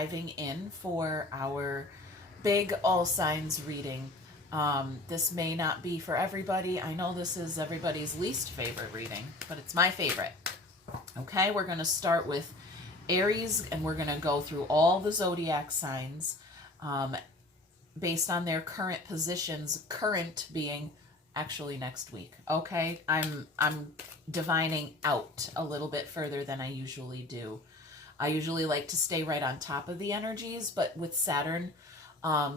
diving in for our big all signs reading. This may not be for everybody. I know this is everybody's least favorite reading, but it's my favorite. Okay, we're going to start with Aries, and we're going to go through all the zodiac signs based on their current positions, current being actually next week. Okay, I'm divining out a little bit further than I usually do. I usually like to stay right on top of the energies, but with Saturn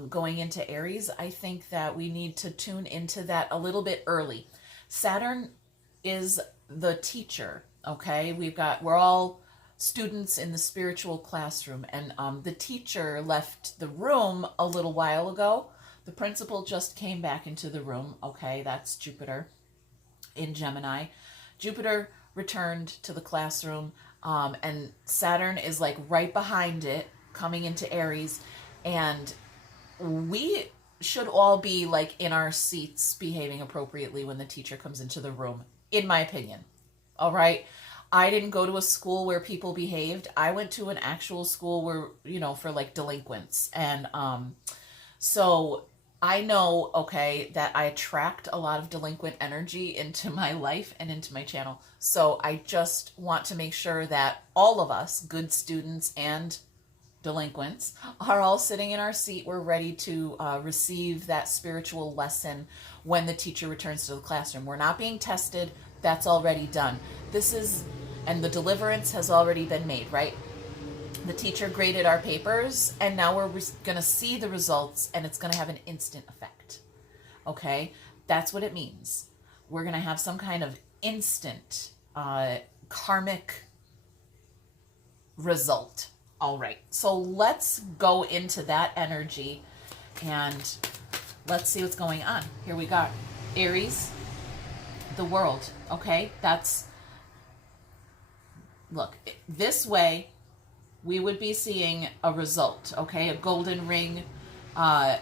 going into Aries, I think that we need to tune into that a little bit early. Saturn is the teacher. Okay, we're all students in the spiritual classroom, and the teacher left the room a little while ago. The principal just came back into the room. Okay, that's Jupiter in Gemini. Jupiter returned to the classroom, and Saturn is like right behind it, coming into Aries, and we should all be like in our seats behaving appropriately when the teacher comes into the room, in my opinion. All right. I didn't go to a school where people behaved. I went to an actual school where, for like delinquents. And so I know, okay, that I attract a lot of delinquent energy into my life and into my channel. So I just want to make sure that all of us, good students and delinquents, are all sitting in our seat. We're ready to receive that spiritual lesson when the teacher returns to the classroom. We're not being tested. That's already done. And the deliverance has already been made, right? The teacher graded our papers, and now we're going to see the results, and it's going to have an instant effect. Okay? That's what it means. We're going to have some kind of instant karmic result. All right. So let's go into that energy, and let's see what's going on. Here we got Aries, the world. Okay? Look, this way, we would be seeing a result, okay? A golden ring, the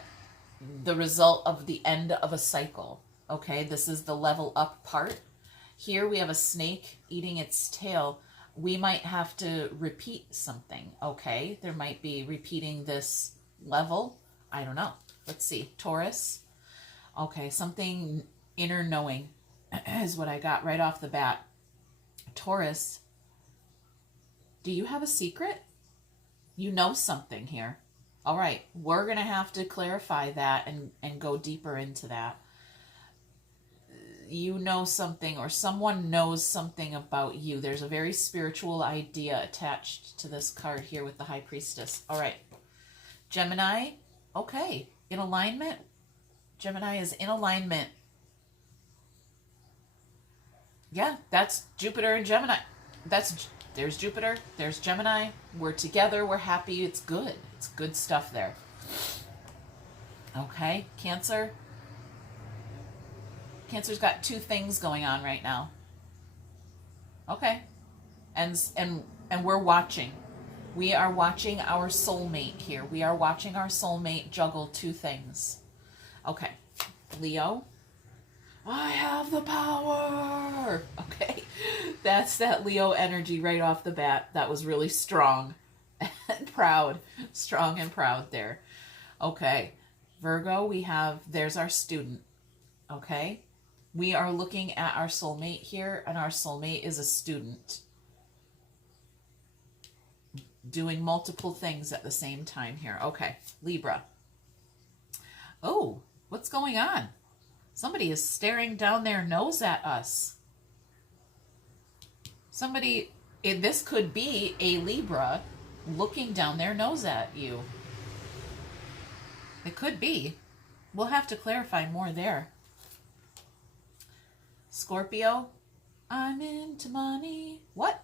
result of the end of a cycle, okay? This is the level up part. Here we have a snake eating its tail. We might have to repeat something, okay? There might be repeating this level. I don't know. Let's see. Taurus. Okay, something inner knowing is what I got right off the bat. Taurus. Do you have a secret? You know something here. All right, we're going to have to clarify that and go deeper into that. You know something, or someone knows something about you. There's a very spiritual idea attached to this card here with the High Priestess. All right, Gemini, okay, in alignment. Gemini is in alignment. Yeah, that's Jupiter and Gemini. There's Jupiter, there's Gemini. We're together, we're happy, it's good. It's good stuff there. Okay, Cancer. Cancer's got two things going on right now. Okay. And we're watching. We are watching our soulmate here. We are watching our soulmate juggle two things. Okay. Leo. I have the power. Okay. That's that Leo energy right off the bat. That was really strong and proud. Strong and proud there. Okay. Virgo, there's our student. Okay. We are looking at our soulmate here, and our soulmate is a student doing multiple things at the same time here. Okay. Libra. Oh, what's going on? Somebody is staring down their nose at us. This could be a Libra looking down their nose at you. It could be. We'll have to clarify more there. Scorpio, I'm into money. What?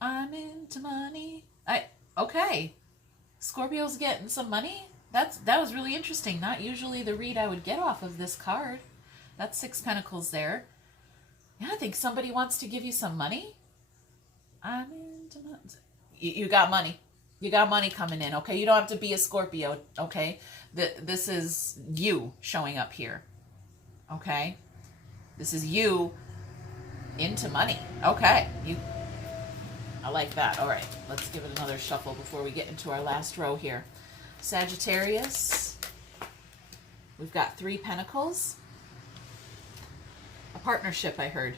I'm into money. Okay. Scorpio's getting some money? That was really interesting. Not usually the read I would get off of this card. That's 6 Pentacles there. Yeah, I think somebody wants to give you some money. I'm into money. You got money. You got money coming in, okay? You don't have to be a Scorpio, okay? This is you showing up here, okay? This is you into money, okay? I like that. All right, let's give it another shuffle before we get into our last row here. Sagittarius. We've got 3 pentacles. A partnership, I heard.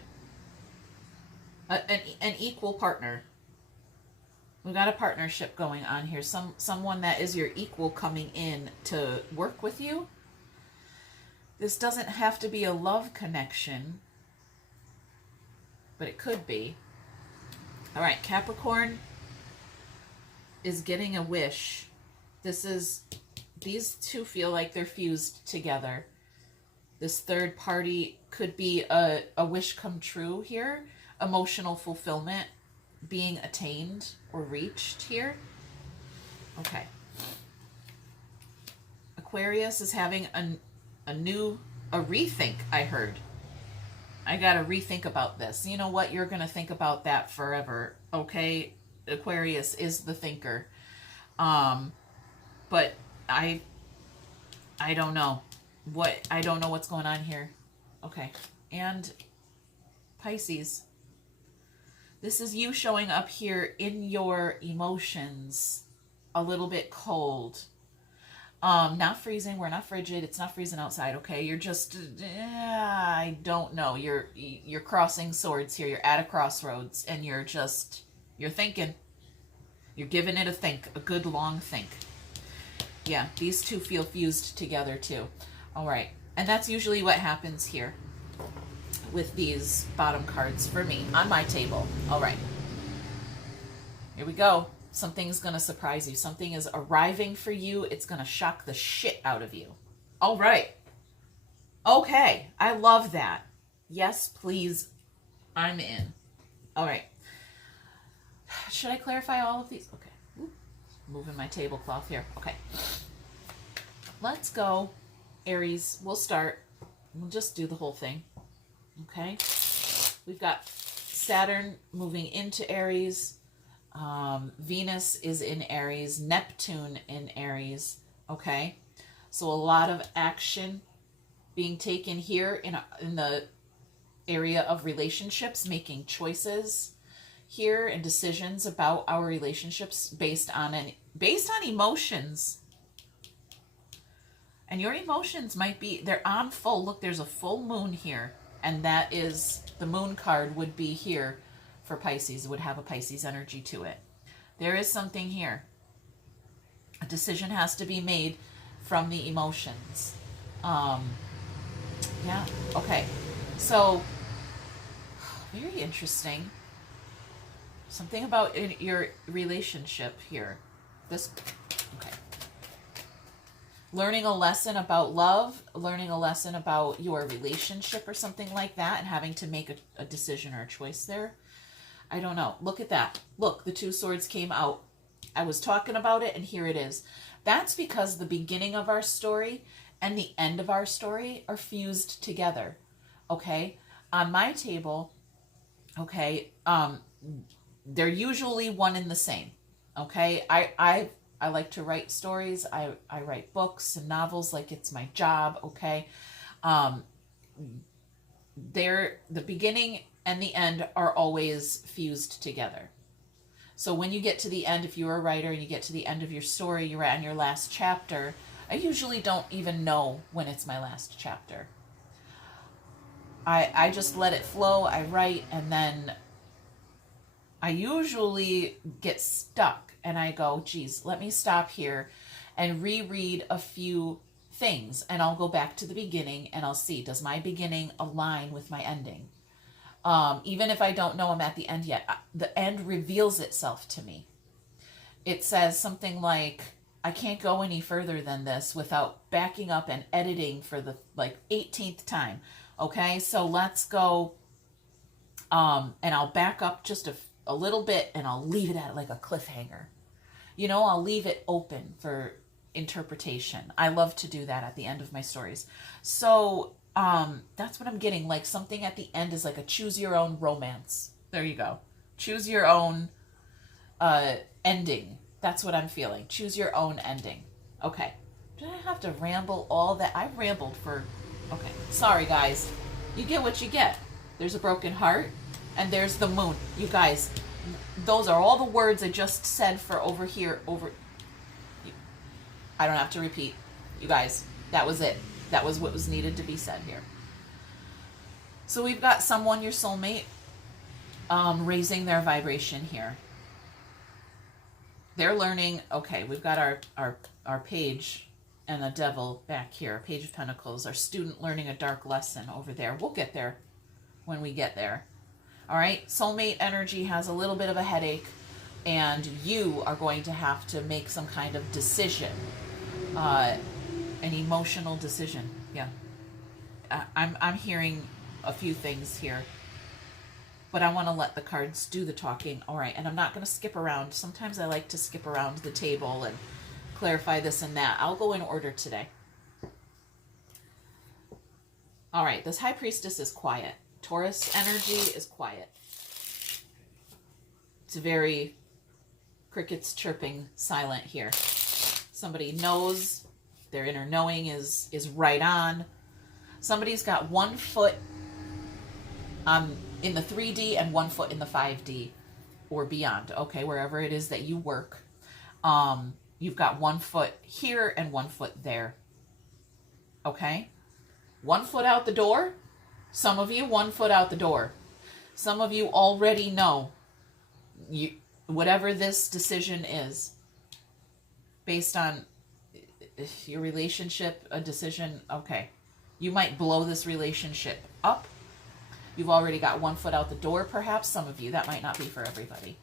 An equal partner. We've got a partnership going on here. Someone that is your equal coming in to work with you. This doesn't have to be a love connection, but it could be. All right, Capricorn is getting a wish. These two feel like they're fused together. This third party could be a wish come true here. Emotional fulfillment being attained or reached here. Okay. Aquarius is having a rethink, I heard. I gotta rethink about this. You know what? You're gonna think about that forever. Okay? Aquarius is the thinker. But I don't know. I don't know what's going on here. Okay. And Pisces. This is you showing up here in your emotions a little bit cold. Not freezing. We're not frigid. It's not freezing outside, okay? You're just, I don't know. You're crossing swords here. You're at a crossroads, and you're thinking. You're giving it a think, a good long think. Yeah, these two feel fused together too. All right, and that's usually what happens here with these bottom cards for me on my table. All right, here we go. Something's going to surprise you. Something is arriving for you. It's going to shock the shit out of you. All right. Okay. I love that. Yes, please. I'm in. All right. Should I clarify all of these? Okay. Ooh, moving my tablecloth here. Okay. Let's go. Aries. We'll start. We'll just do the whole thing. Okay. We've got Saturn moving into Aries. Venus is in Aries, Neptune in Aries, okay? So a lot of action being taken here in the area of relationships, making choices here and decisions about our relationships based on emotions. And your emotions might be, they're on full. Look, there's a full moon here, and that is, the moon card would be here. For Pisces, it would have a Pisces energy to it. There is something here. A decision has to be made from the emotions. Yeah, okay. So, very interesting. Something about your relationship here. Okay. Learning a lesson about love, learning a lesson about your relationship or something like that, and having to make a decision or a choice there. I don't know. Look at that. Look, the 2 swords came out. I was talking about it, and here it is. That's because the beginning of our story and the end of our story are fused together. Okay? On my table, okay, they're usually one and the same. Okay? I like to write stories. I write books and novels like it's my job. Okay? They're the beginning and the end are always fused together. So when you get to the end, if you're a writer and you get to the end of your story, you're on your last chapter, I usually don't even know when it's my last chapter. I just let it flow, I write, and then I usually get stuck and I go, geez, let me stop here and reread a few things, and I'll go back to the beginning and I'll see, does my beginning align with my ending? Even if I don't know I'm at the end yet, the end reveals itself to me. It says something like, I can't go any further than this without backing up and editing for the 18th time. Okay, so let's go, and I'll back up just a little bit and I'll leave it at like a cliffhanger. You know, I'll leave it open for interpretation. I love to do that at the end of my stories. So that's what I'm getting. Like something at the end is like a choose your own romance. There you go. Choose your own ending. That's what I'm feeling. Choose your own ending. Okay. Did I have to ramble all that? I rambled for... Okay. Sorry, guys. You get what you get. There's a broken heart and there's the moon. You guys, those are all the words I just said for over here, I don't have to repeat. You guys, that was it. That was what was needed to be said here. So we've got someone, your soulmate, raising their vibration here. They're learning, okay, we've got our page and a devil back here, Page of Pentacles, our student learning a dark lesson over there. We'll get there when we get there. All right, soulmate energy has a little bit of a headache, and you are going to have to make some kind of decision, an emotional decision. Yeah, I'm hearing a few things here, but I want to let the cards do the talking. All right, and I'm not going to skip around. Sometimes I like to skip around the table and clarify this and that. I'll go in order today. All right, this High Priestess is quiet. Taurus energy is quiet. It's very crickets chirping, silent here. Somebody knows, their inner knowing is right on. Somebody's got 1 foot in the 3D and 1 foot in the 5D or beyond, okay, wherever it is that you work. You've got 1 foot here and 1 foot there, okay? 1 foot out the door. Some of you, 1 foot out the door. Some of you already know whatever this decision is, based on your relationship, a decision, okay. You might blow this relationship up. You've already got 1 foot out the door, perhaps. Some of you, that might not be for everybody.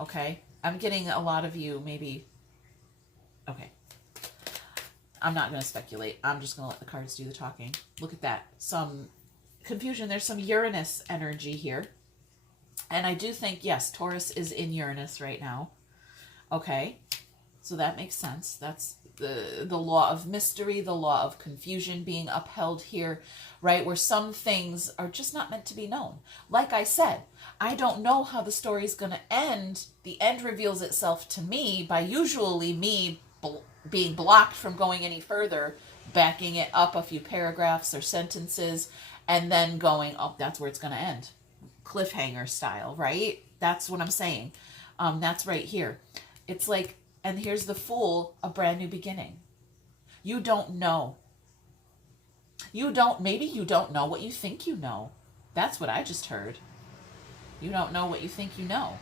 Okay? I'm getting a lot of you, maybe, okay. I'm not going to speculate. I'm just going to let the cards do the talking. Look at that. Some confusion. There's some Uranus energy here. And I do think, yes, Taurus is in Uranus right now. Okay. So that makes sense. That's the law of mystery, the law of confusion being upheld here, right? Where some things are just not meant to be known. Like I said, I don't know how the story is going to end. The end reveals itself to me by usually me being blocked from going any further, backing it up a few paragraphs or sentences, and then going, oh, that's where it's going to end. Cliffhanger style, right? That's what I'm saying. That's right here. It's like, and here's the Fool, a brand new beginning. You don't know. Maybe you don't know what you think you know. That's what I just heard. You don't know what you think you know.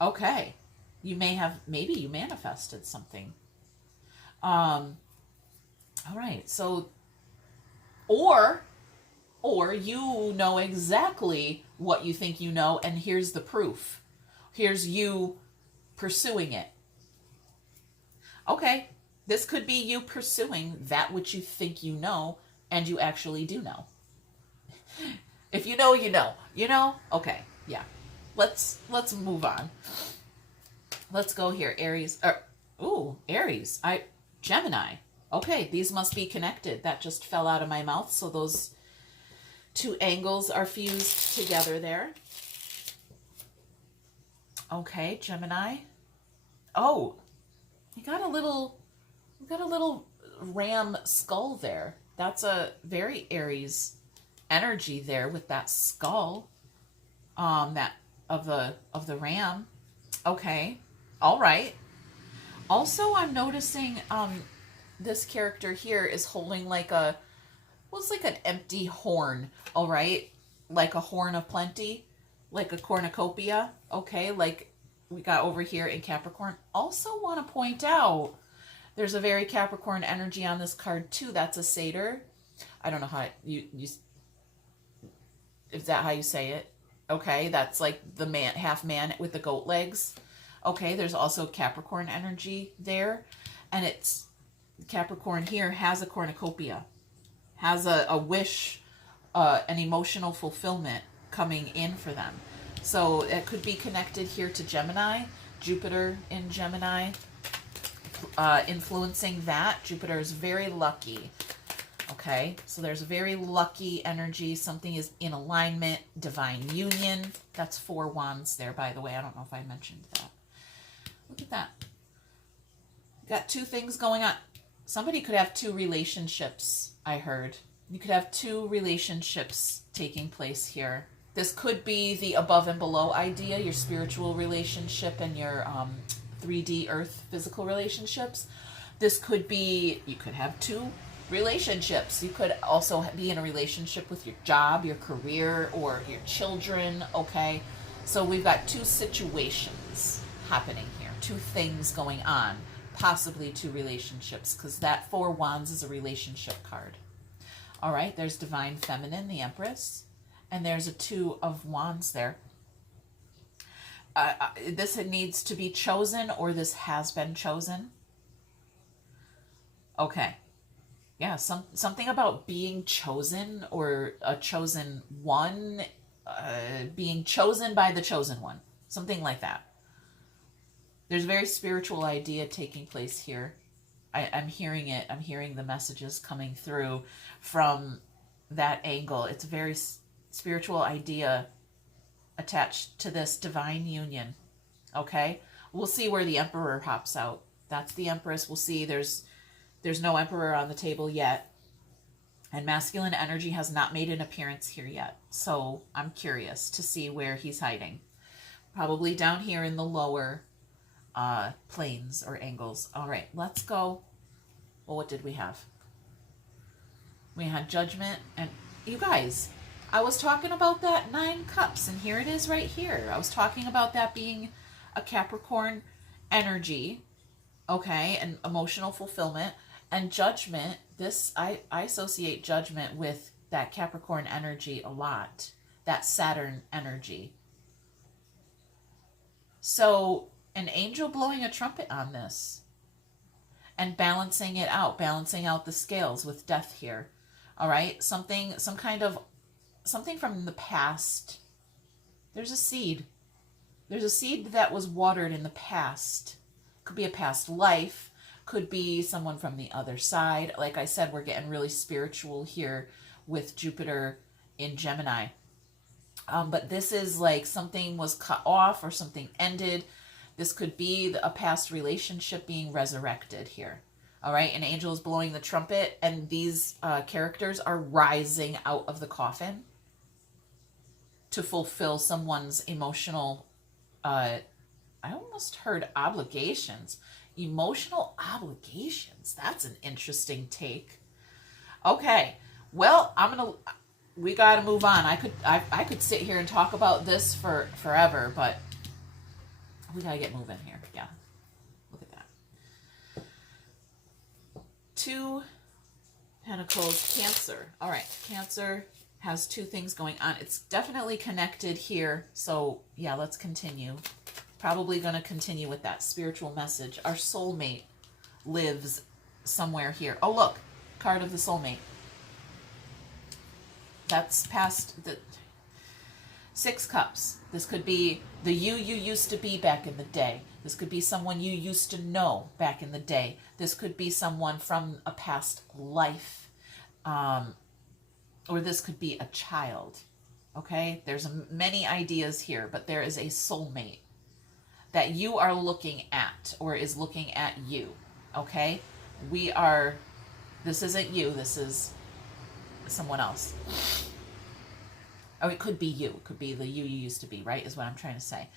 Okay. Maybe you manifested something. All right. So, or you know exactly what you think you know, and here's the proof. Here's you pursuing it. Okay, this could be you pursuing that which you think you know, and you actually do know. If you know, you know. You know? Okay, yeah. Let's move on. Let's go here. Aries. Aries. Gemini. Okay, these must be connected. That just fell out of my mouth, so those two angles are fused together there. Okay, Gemini. Oh, you got a little ram skull there. That's a very Aries energy there with that skull. That of the ram. Okay. All right. Also, I'm noticing this character here is holding like an empty horn, all right? Like a horn of plenty, like a cornucopia, okay? Like we got over here in Capricorn. Also want to point out, there's a very Capricorn energy on this card too. That's a satyr. I don't know how you is that how you say it? Okay, that's like the man, half man with the goat legs. Okay, there's also Capricorn energy there. And it's Capricorn here has a cornucopia, has a wish, an emotional fulfillment coming in for them. So it could be connected here to Gemini, Jupiter in Gemini, influencing that. Jupiter is very lucky. Okay, so there's a very lucky energy. Something is in alignment, divine union. That's 4 wands there, by the way. I don't know if I mentioned that. Look at that. Got 2 things going on. Somebody could have 2 relationships, I heard. You could have 2 relationships taking place here. This could be the above and below idea, your spiritual relationship and your 3D earth physical relationships. This could be, you could have two relationships. You could also be in a relationship with your job, your career, or your children, okay? So we've got two situations happening here, two things going on, possibly two relationships, because that Four Wands is a relationship card. All right, there's Divine Feminine, the Empress, and there's a Two of Wands there. This needs to be chosen, or this has been chosen. Okay. Yeah, something about being chosen, or a chosen one, being chosen by the chosen one. Something like that. There's a very spiritual idea taking place here. I'm hearing it. I'm hearing the messages coming through from that angle. It's a very spiritual idea attached to this divine union. Okay? We'll see where the Emperor hops out. That's the Empress. We'll see. There's no Emperor on the table yet. And masculine energy has not made an appearance here yet. So I'm curious to see where he's hiding. Probably down here in the lower planes or angles. All right, let's go. Well, what did we have? We had Judgment. And you guys, I was talking about that 9 cups, and here it is right here. I was talking about that being a Capricorn energy, okay, and emotional fulfillment. And Judgment, this, I associate Judgment with that Capricorn energy a lot, that Saturn energy. So an angel blowing a trumpet on this and balancing it out, balancing out the scales with death here. All right, something from the past. There's a seed. There's a seed that was watered in the past. Could be a past life. Could be someone from the other side. Like I said, we're getting really spiritual here with Jupiter in Gemini. But this is like something was cut off or something ended. This could be a past relationship being resurrected here. All right, an angel is blowing the trumpet, and these characters are rising out of the coffin to fulfill someone's emotional, I almost heard obligations. Emotional obligations. That's an interesting take. Okay, well, we got to move on. I could sit here and talk about this for forever, but we got to get moving here. Yeah. Look at that. 2 Pentacles, Cancer. All right, Cancer has 2 things going on. It's definitely connected here. So, yeah, let's continue. Probably going to continue with that spiritual message. Our soulmate lives somewhere here. Oh, look, card of the soulmate. That's past the 6 cups. This could be the you used to be back in the day. This could be someone you used to know back in the day. This could be someone from a past life. Or this could be a child. Okay? There's many ideas here, but there is a soulmate that you are looking at, or is looking at you. Okay? This isn't you, this is someone else. Or it could be you. It could be the you used to be, right? Is what I'm trying to say.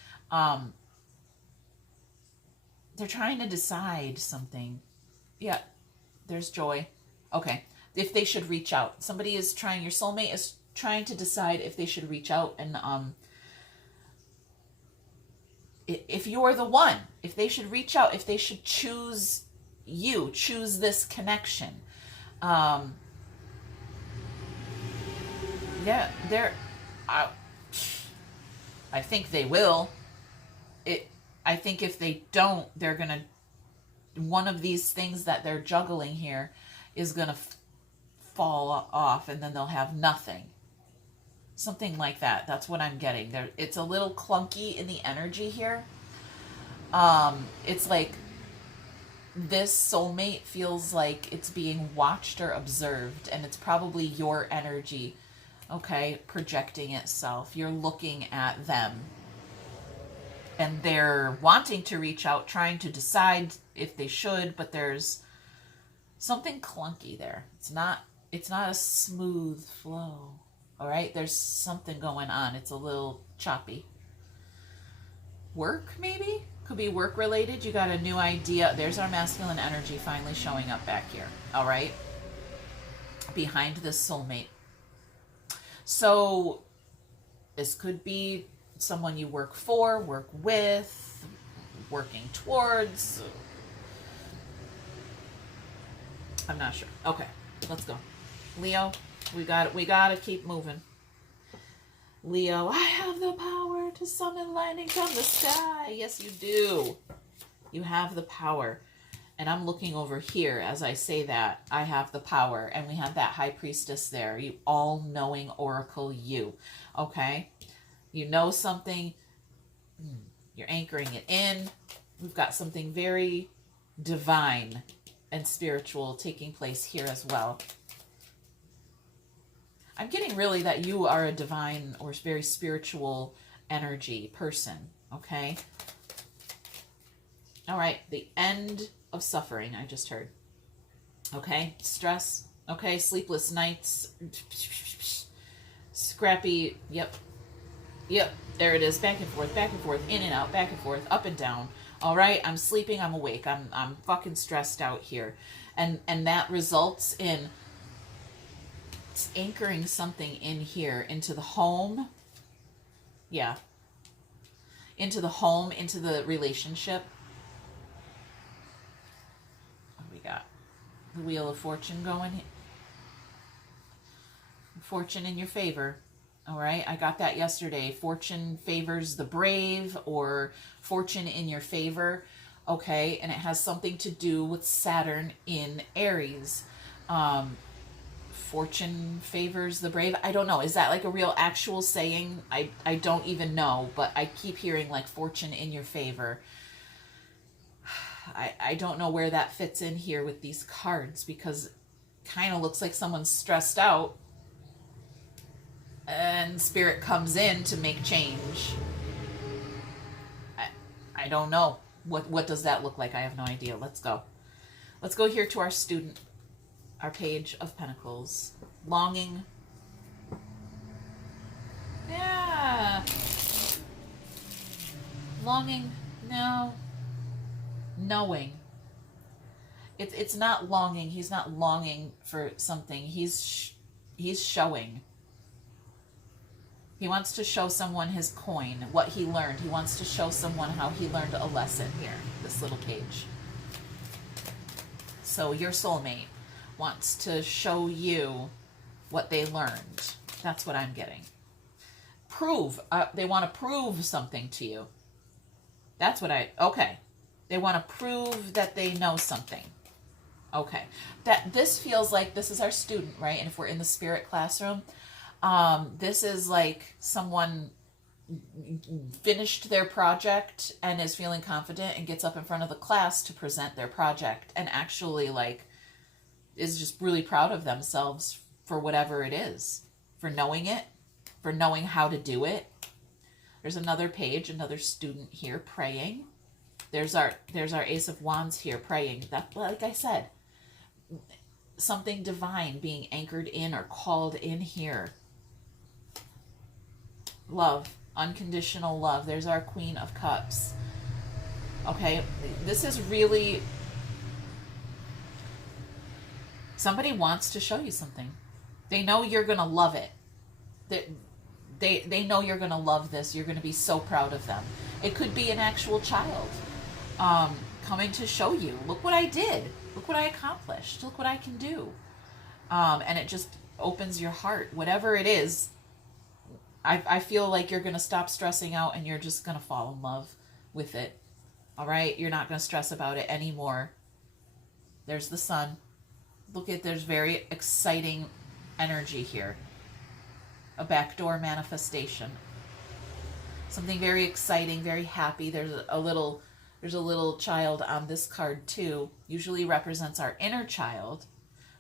They're trying to decide something. Yeah, there's Joy. Okay. If they should reach out. Your soulmate is trying to decide if they should reach out, and if you're the one, if they should reach out, if they should choose you, choose this connection. Yeah, I think they will. I think if they don't, they're going to, one of these things that they're juggling here is going to fall off, and then they'll have nothing. Something like that. That's what I'm getting. It's a little clunky in the energy here. It's like this soulmate feels like it's being watched or observed, and it's probably your energy, okay, projecting itself. You're looking at them, and they're wanting to reach out, trying to decide if they should, but there's something clunky there. It's not a smooth flow. All right, there's something going on. It's a little choppy. Work, maybe? Could be work related. You got a new idea. There's our masculine energy finally showing up back here. All right, behind this soulmate. So this could be someone you work for, work with, working towards. I'm not sure. Okay, let's go. Leo, we gotta keep moving. Leo, I have the power to summon lightning from the sky. Yes, you do. You have the power. And I'm looking over here as I say that. I have the power. And we have that high priestess there. You all-knowing oracle, you. Okay? You know something. You're anchoring it in. We've got something very divine and spiritual taking place here as well. I'm getting really that you are a divine or very spiritual energy person, okay? All right, the end of suffering, I just heard. Okay, stress, okay, sleepless nights, scrappy, yep, there it is, back and forth, in and out, back and forth, up and down. All right, I'm sleeping, I'm awake, I'm fucking stressed out here. And that results in anchoring something in here into the home. Yeah. Into the home, into the relationship. What do we got? The Wheel of Fortune going. Fortune in your favor. All right, I got that yesterday. Fortune favors the brave, or fortune in your favor. Okay, and it has something to do with Saturn in Aries. Fortune favors the brave. I don't know. Is that like a real actual saying? I don't even know, but I keep hearing like fortune in your favor. I don't know where that fits in here with these cards, because it kind of looks like someone's stressed out and spirit comes in to make change. I don't know. What does that look like? I have no idea. Let's go. Let's go here to our student. Our Page of Pentacles. Longing. Yeah. Longing. No. Knowing. It's not longing. He's not longing for something. He's showing. He wants to show someone his coin, what he learned. He wants to show someone how he learned a lesson here, this little page. So your soulmate wants to show you what they learned. That's what I'm getting. Prove. They want to prove something to you. That's what okay. They want to prove that they know something. Okay. This feels like this is our student, right? And if we're in the spirit classroom, this is like someone finished their project and is feeling confident and gets up in front of the class to present their project and actually like is just really proud of themselves for whatever it is, for knowing it, for knowing how to do it. There's another page, another student here praying. There's our Ace of Wands here praying. That, like I said, something divine being anchored in or called in here. Love, unconditional love. There's our Queen of Cups. Okay, this is really... Somebody wants to show you something. They know you're going to love it. They know you're going to love this. You're going to be so proud of them. It could be an actual child coming to show you, look what I did. Look what I accomplished. Look what I can do. And it just opens your heart. Whatever it is, I feel like you're going to stop stressing out and you're just going to fall in love with it. All right? You're not going to stress about it anymore. There's the sun. Look at, there's very exciting energy here. A backdoor manifestation. Something very exciting, very happy. There's a little child on this card too. Usually represents our inner child.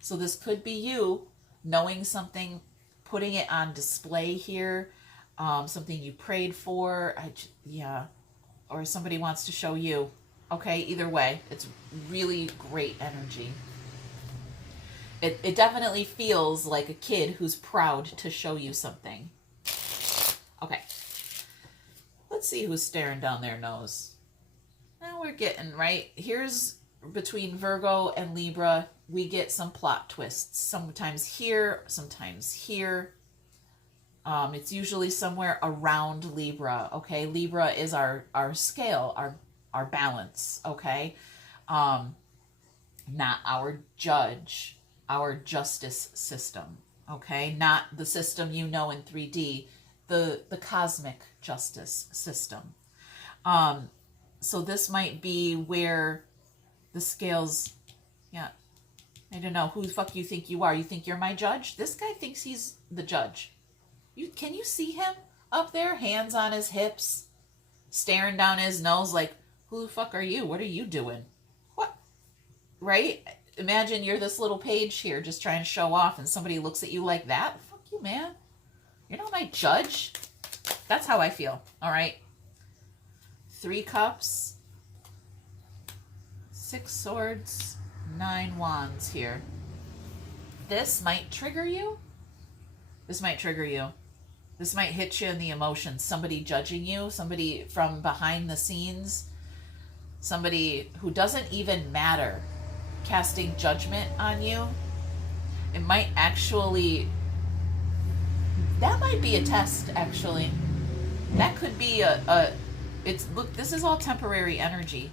So this could be you knowing something, putting it on display here. Something you prayed for. Or somebody wants to show you. Okay, either way, it's really great energy. It definitely feels like a kid who's proud to show you something. Okay. Let's see who's staring down their nose. Now we're getting, right? Here's between Virgo and Libra, we get some plot twists. Sometimes here, sometimes here. It's usually somewhere around Libra, okay? Libra is our scale, our balance, okay? Not our judge, our justice system, okay? Not the system you know in 3D, the cosmic justice system. So this might be where the scales, yeah, I don't know, who the fuck you think you are? You think you're my judge? This guy thinks he's the judge. Can you see him up there, hands on his hips, staring down his nose like, who the fuck are you? What are you doing? What? Right? Imagine you're this little page here just trying to show off and somebody looks at you like that. Fuck you, man. You're not my judge. That's how I feel. All right. 3 cups, 6 swords, 9 wands here. This might trigger you. This might trigger you. This might hit you in the emotions. Somebody judging you, somebody from behind the scenes, somebody who doesn't even matter casting judgment on you. It might actually, that might be a test, actually. That could be look, this is all temporary energy.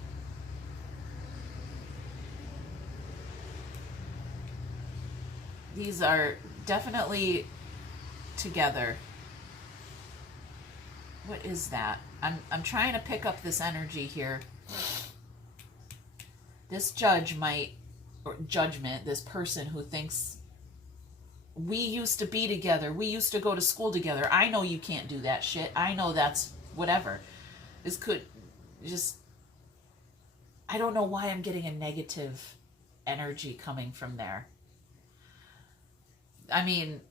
These are definitely together. What is that? I'm trying to pick up this energy here. This judge might, or judgment, this person who thinks, we used to be together, we used to go to school together, I know you can't do that shit, I know that's whatever. This could just, I don't know why I'm getting a negative energy coming from there. I mean,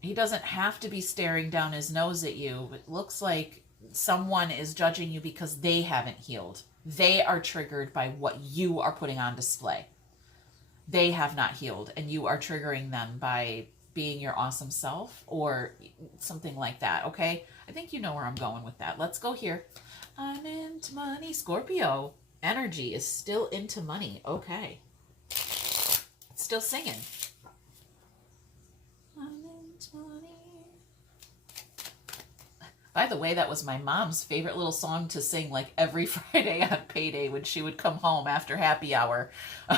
he doesn't have to be staring down his nose at you. It looks like someone is judging you because they haven't healed. They are triggered by what you are putting on display. They have not healed, and you are triggering them by being your awesome self or something like that, okay? I think you know where I'm going with that. Let's go here. I'm into money. Scorpio energy is still into money. Okay. It's still singing. By the way, that was my mom's favorite little song to sing like every Friday on payday when she would come home after happy hour.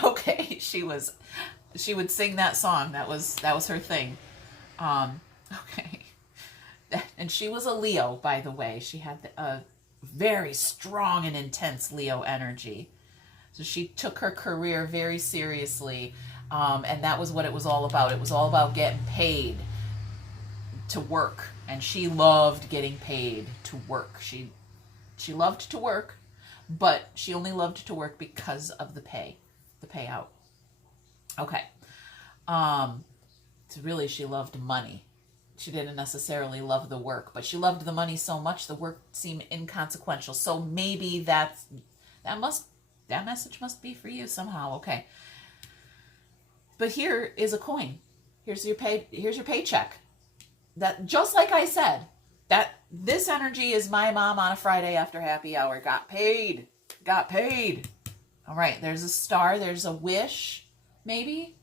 Okay, she would sing that song. That was her thing. Okay. And she was a Leo, by the way. She had a very strong and intense Leo energy. So she took her career very seriously. And that was what it was all about. It was all about getting paid to work. And she loved getting paid to work. She loved to work, but she only loved to work because of the pay, the payout. Okay. So really, she loved money. She didn't necessarily love the work, but she loved the money so much the work seemed inconsequential. So maybe that message must be for you somehow. Okay. But here is a coin. Here's your paycheck. That, just like I said, that this energy is my mom on a Friday after happy hour. Got paid. All right, there's a star. There's a wish, maybe,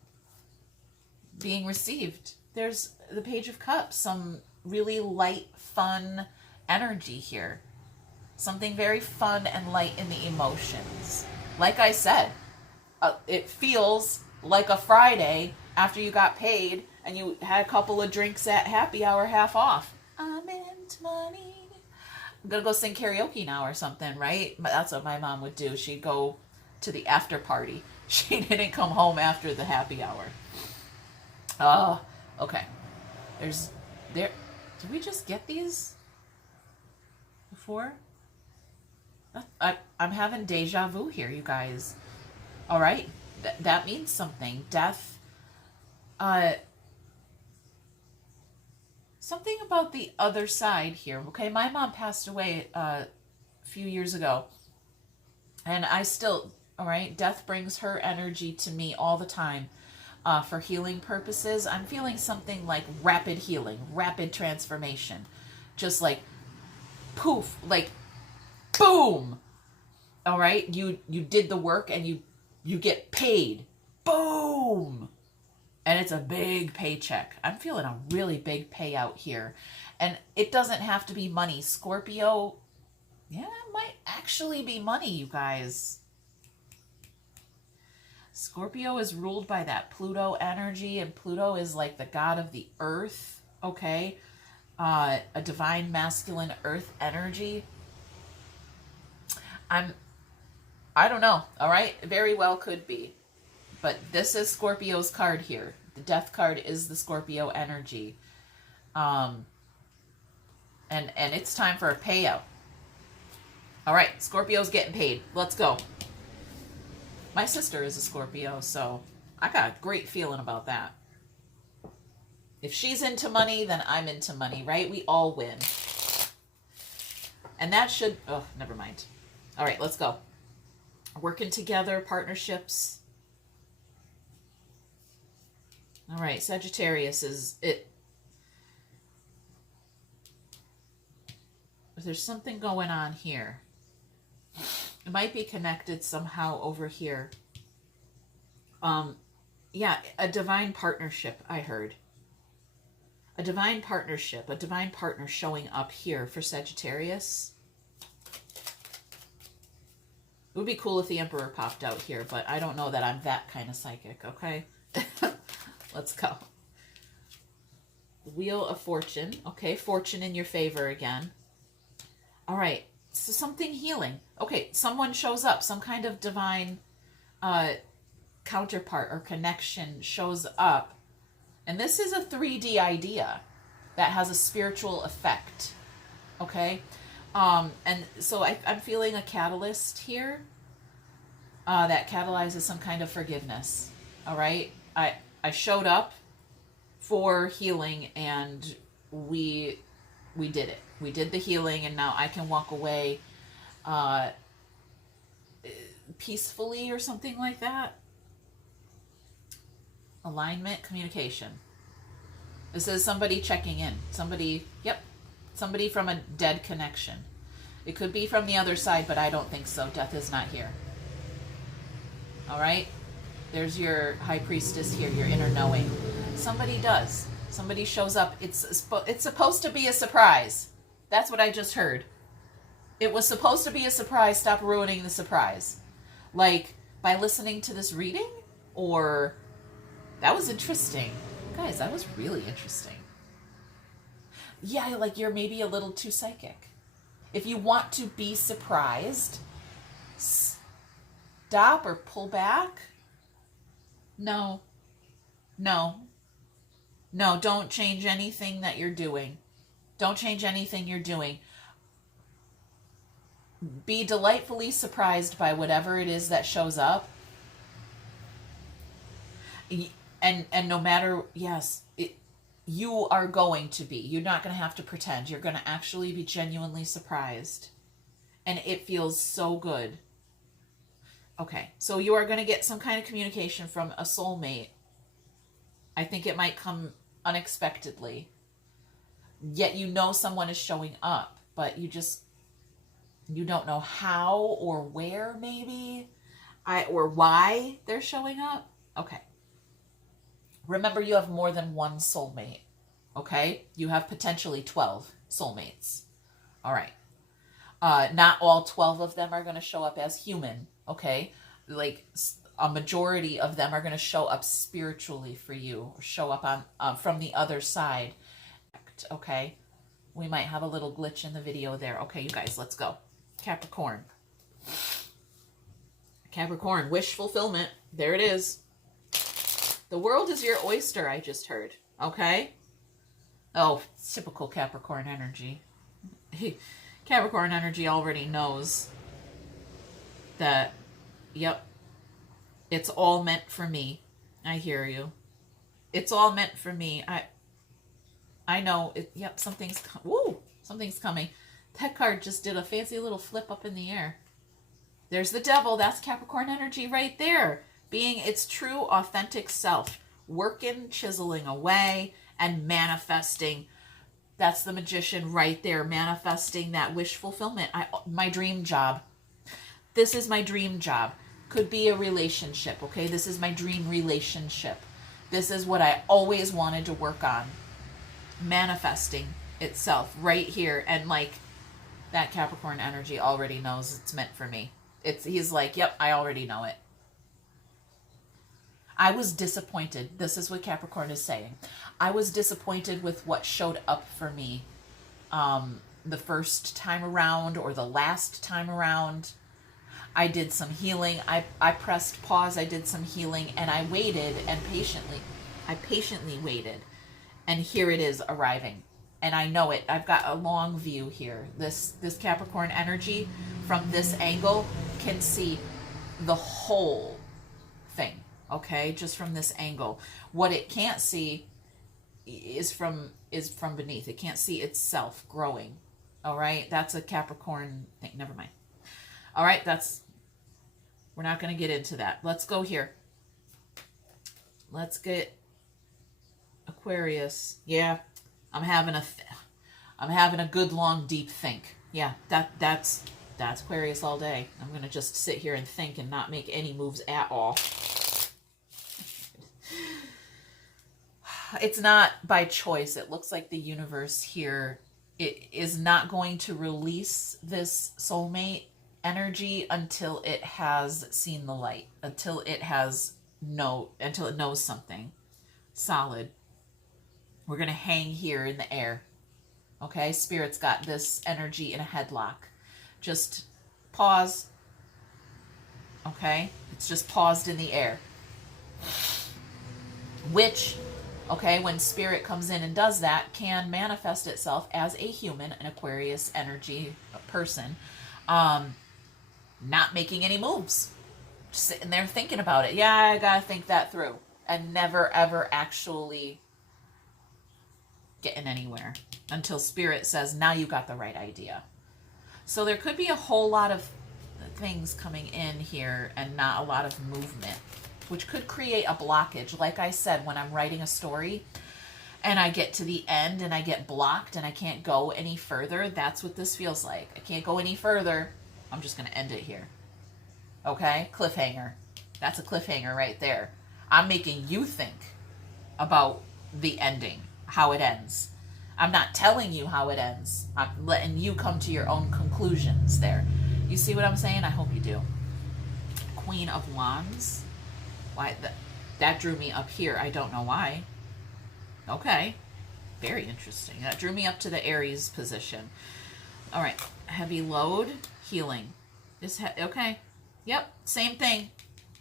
being received. There's the Page of Cups. Some really light, fun energy here. Something very fun and light in the emotions. Like I said, it feels like a Friday after you got paid and you had a couple of drinks at happy hour, half off. I'm into money. I'm going to go sing karaoke now or something, right? That's what my mom would do. She'd go to the after party. She didn't come home after the happy hour. Oh, okay. Did we just get these before? I'm having deja vu here, you guys. All right. That means something. Death. Something about the other side here. Okay, my mom passed away a few years ago. And I still, all right, death brings her energy to me all the time. for healing purposes. I'm feeling something like rapid healing, rapid transformation. Just like poof, like boom. All right, you did the work and you get paid. Boom. And it's a big paycheck. I'm feeling a really big payout here. And it doesn't have to be money. Scorpio, yeah, it might actually be money, you guys. Scorpio is ruled by that Pluto energy, and Pluto is like the god of the earth, okay? A divine masculine earth energy. I don't know, all right? Very well could be. But this is Scorpio's card here. The death card is the Scorpio energy. And it's time for a payout. All right, Scorpio's getting paid. Let's go. My sister is a Scorpio, so I got a great feeling about that. If she's into money, then I'm into money, right? We all win. And that should... Oh, never mind. All right, let's go. Working together, partnerships. All right, Sagittarius is it. There's something going on here. It might be connected somehow over here. Yeah, a divine partnership, I heard. A divine partnership, a divine partner showing up here for Sagittarius. It would be cool if the Emperor popped out here, but I don't know that I'm that kind of psychic, okay? Let's go. Wheel of Fortune. Okay, fortune in your favor again. All right, so something healing. Okay, someone shows up. Some kind of divine counterpart or connection shows up. And this is a 3D idea that has a spiritual effect. Okay? And so I'm feeling a catalyst here that catalyzes some kind of forgiveness. All right? I showed up for healing, and we did it. We did the healing, and now I can walk away peacefully or something like that. Alignment, communication. This is somebody checking in. Somebody, yep, somebody from a dead connection. It could be from the other side, but I don't think so. Death is not here. All right? There's your high priestess here, your inner knowing. Somebody does. Somebody shows up. It's supposed to be a surprise. That's what I just heard. It was supposed to be a surprise. Stop ruining the surprise. Like, by listening to this reading? Or, that was interesting. Guys, that was really interesting. Yeah, like you're maybe a little too psychic. If you want to be surprised, stop or pull back. No, don't change anything that you're doing. Don't change anything you're doing. Be delightfully surprised by whatever it is that shows up. And no matter, yes, you are going to be. You're not going to have to pretend. You're going to actually be genuinely surprised. And it feels so good. Okay, so you are going to get some kind of communication from a soulmate. I think it might come unexpectedly. Yet you know someone is showing up, but you don't know how or where maybe, or why they're showing up. Okay. Remember, you have more than one soulmate, okay? You have potentially 12 soulmates. All right. Not all 12 of them are going to show up as human, okay? Like, a majority of them are going to show up spiritually for you, or show up on from the other side, okay? We might have a little glitch in the video there. Okay, you guys, let's go. Capricorn. Capricorn, wish fulfillment. There it is. The world is your oyster, I just heard. Okay? Oh, typical Capricorn energy. Capricorn energy already knows that, yep, it's all meant for me. I hear you. It's all meant for me. I know. Yep, something's coming. That card just did a fancy little flip up in the air. There's the devil. That's Capricorn energy right there. Being its true, authentic self. working, chiseling away, and manifesting. That's the Magician right there, manifesting that wish fulfillment. My dream job. This is my dream job. Could be a relationship, okay? This is my dream relationship. This is what I always wanted to work on. Manifesting itself right here. And like that Capricorn energy already knows it's meant for me. He's like, yep, I already know it. I was disappointed. This is what Capricorn is saying. I was disappointed with what showed up for me the first time around or the last time around. I did some healing. I pressed pause. I did some healing and I waited and I patiently waited. And here it is arriving. And I know it. I've got a long view here. This Capricorn energy from this angle can see the whole thing. Okay, just from this angle. What it can't see is from beneath. It can't see itself growing. All right, that's a Capricorn thing. Never mind. All right, we're not going to get into that. Let's go here. Let's get Aquarius. Yeah, I'm having a good long deep think. Yeah, that's Aquarius all day. I'm going to just sit here and think and not make any moves at all. It's not by choice. It looks like the universe here is not going to release this soulmate energy until it has seen the light, until it knows something solid. We're going to hang here in the air. Okay, Spirit's got this energy in a headlock. Just pause. Okay, it's just paused in the air. Which, okay, when Spirit comes in and does that, can manifest itself as a human, an Aquarius energy person, not making any moves. Just sitting there thinking about it. Yeah, I gotta think that through. And never, ever actually getting anywhere until Spirit says, now you got the right idea. So there could be a whole lot of things coming in here and not a lot of movement, which could create a blockage. Like I said, when I'm writing a story and I get to the end and I get blocked and I can't go any further, that's what this feels like. I can't go any further. I'm just going to end it here. Okay? Cliffhanger. That's a cliffhanger right there. I'm making you think about the ending, how it ends. I'm not telling you how it ends. I'm letting you come to your own conclusions there. You see what I'm saying? I hope you do. Queen of Wands. Why that drew me up here. I don't know why. Okay. Very interesting. That drew me up to the Aries position. All right. Heavy load. Healing. Okay. Yep. Same thing.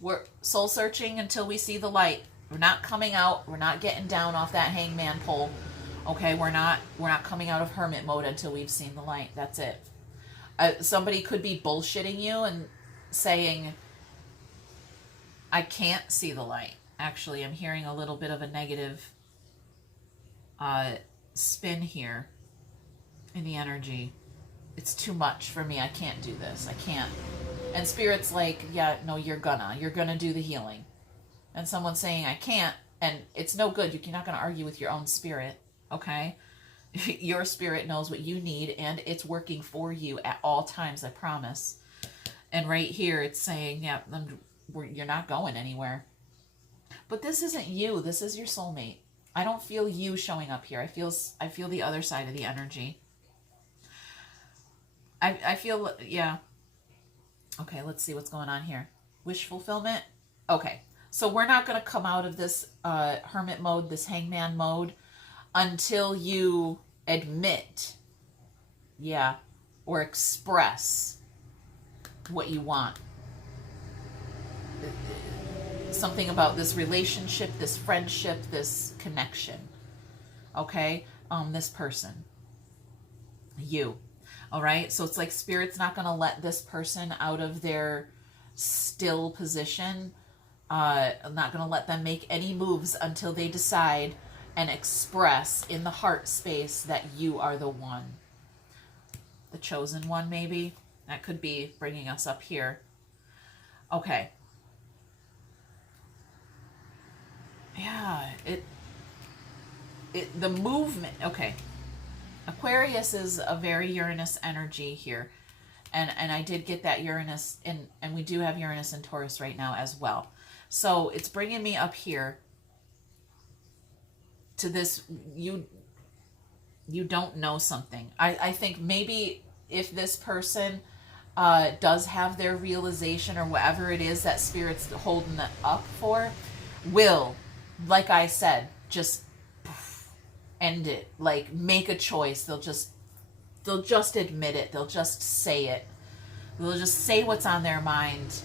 We're soul searching until we see the light. We're not coming out. We're not getting down off that hangman pole. Okay. We're not coming out of hermit mode until we've seen the light. That's it. Somebody could be bullshitting you and saying, I can't see the light. Actually, I'm hearing a little bit of a negative spin here in the energy. It's too much for me. I can't do this. I can't. And Spirit's like, yeah, no, you're gonna do the healing. And someone's saying, I can't. And it's no good. You're not going to argue with your own spirit. Okay? Your spirit knows what you need, and it's working for you at all times, I promise. And right here, it's saying, yeah, you're not going anywhere. But this isn't you. This is your soulmate. I don't feel you showing up here. I feel the other side of the energy. I feel, yeah. Okay, let's see what's going on here. Wish fulfillment. Okay, so we're not going to come out of this hermit mode, this hangman mode, until you admit, yeah, or express what you want. Something about this relationship, this friendship, this connection. Okay? This person. You. All right? So it's like Spirit's not going to let this person out of their still position. I'm not going to let them make any moves until they decide and express in the heart space that you are the one. The chosen one, maybe. That could be bringing us up here. Okay. yeah, the movement. Okay. Aquarius is a very Uranus energy here. And I did get that Uranus, and we do have Uranus and Taurus right now as well. So it's bringing me up here to this, you don't know something. I think maybe if this person does have their realization or whatever it is that Spirit's holding it up for, will, like I said, just end it. Like, make a choice. They'll just admit it. They'll just say it. They'll just say what's on their mind.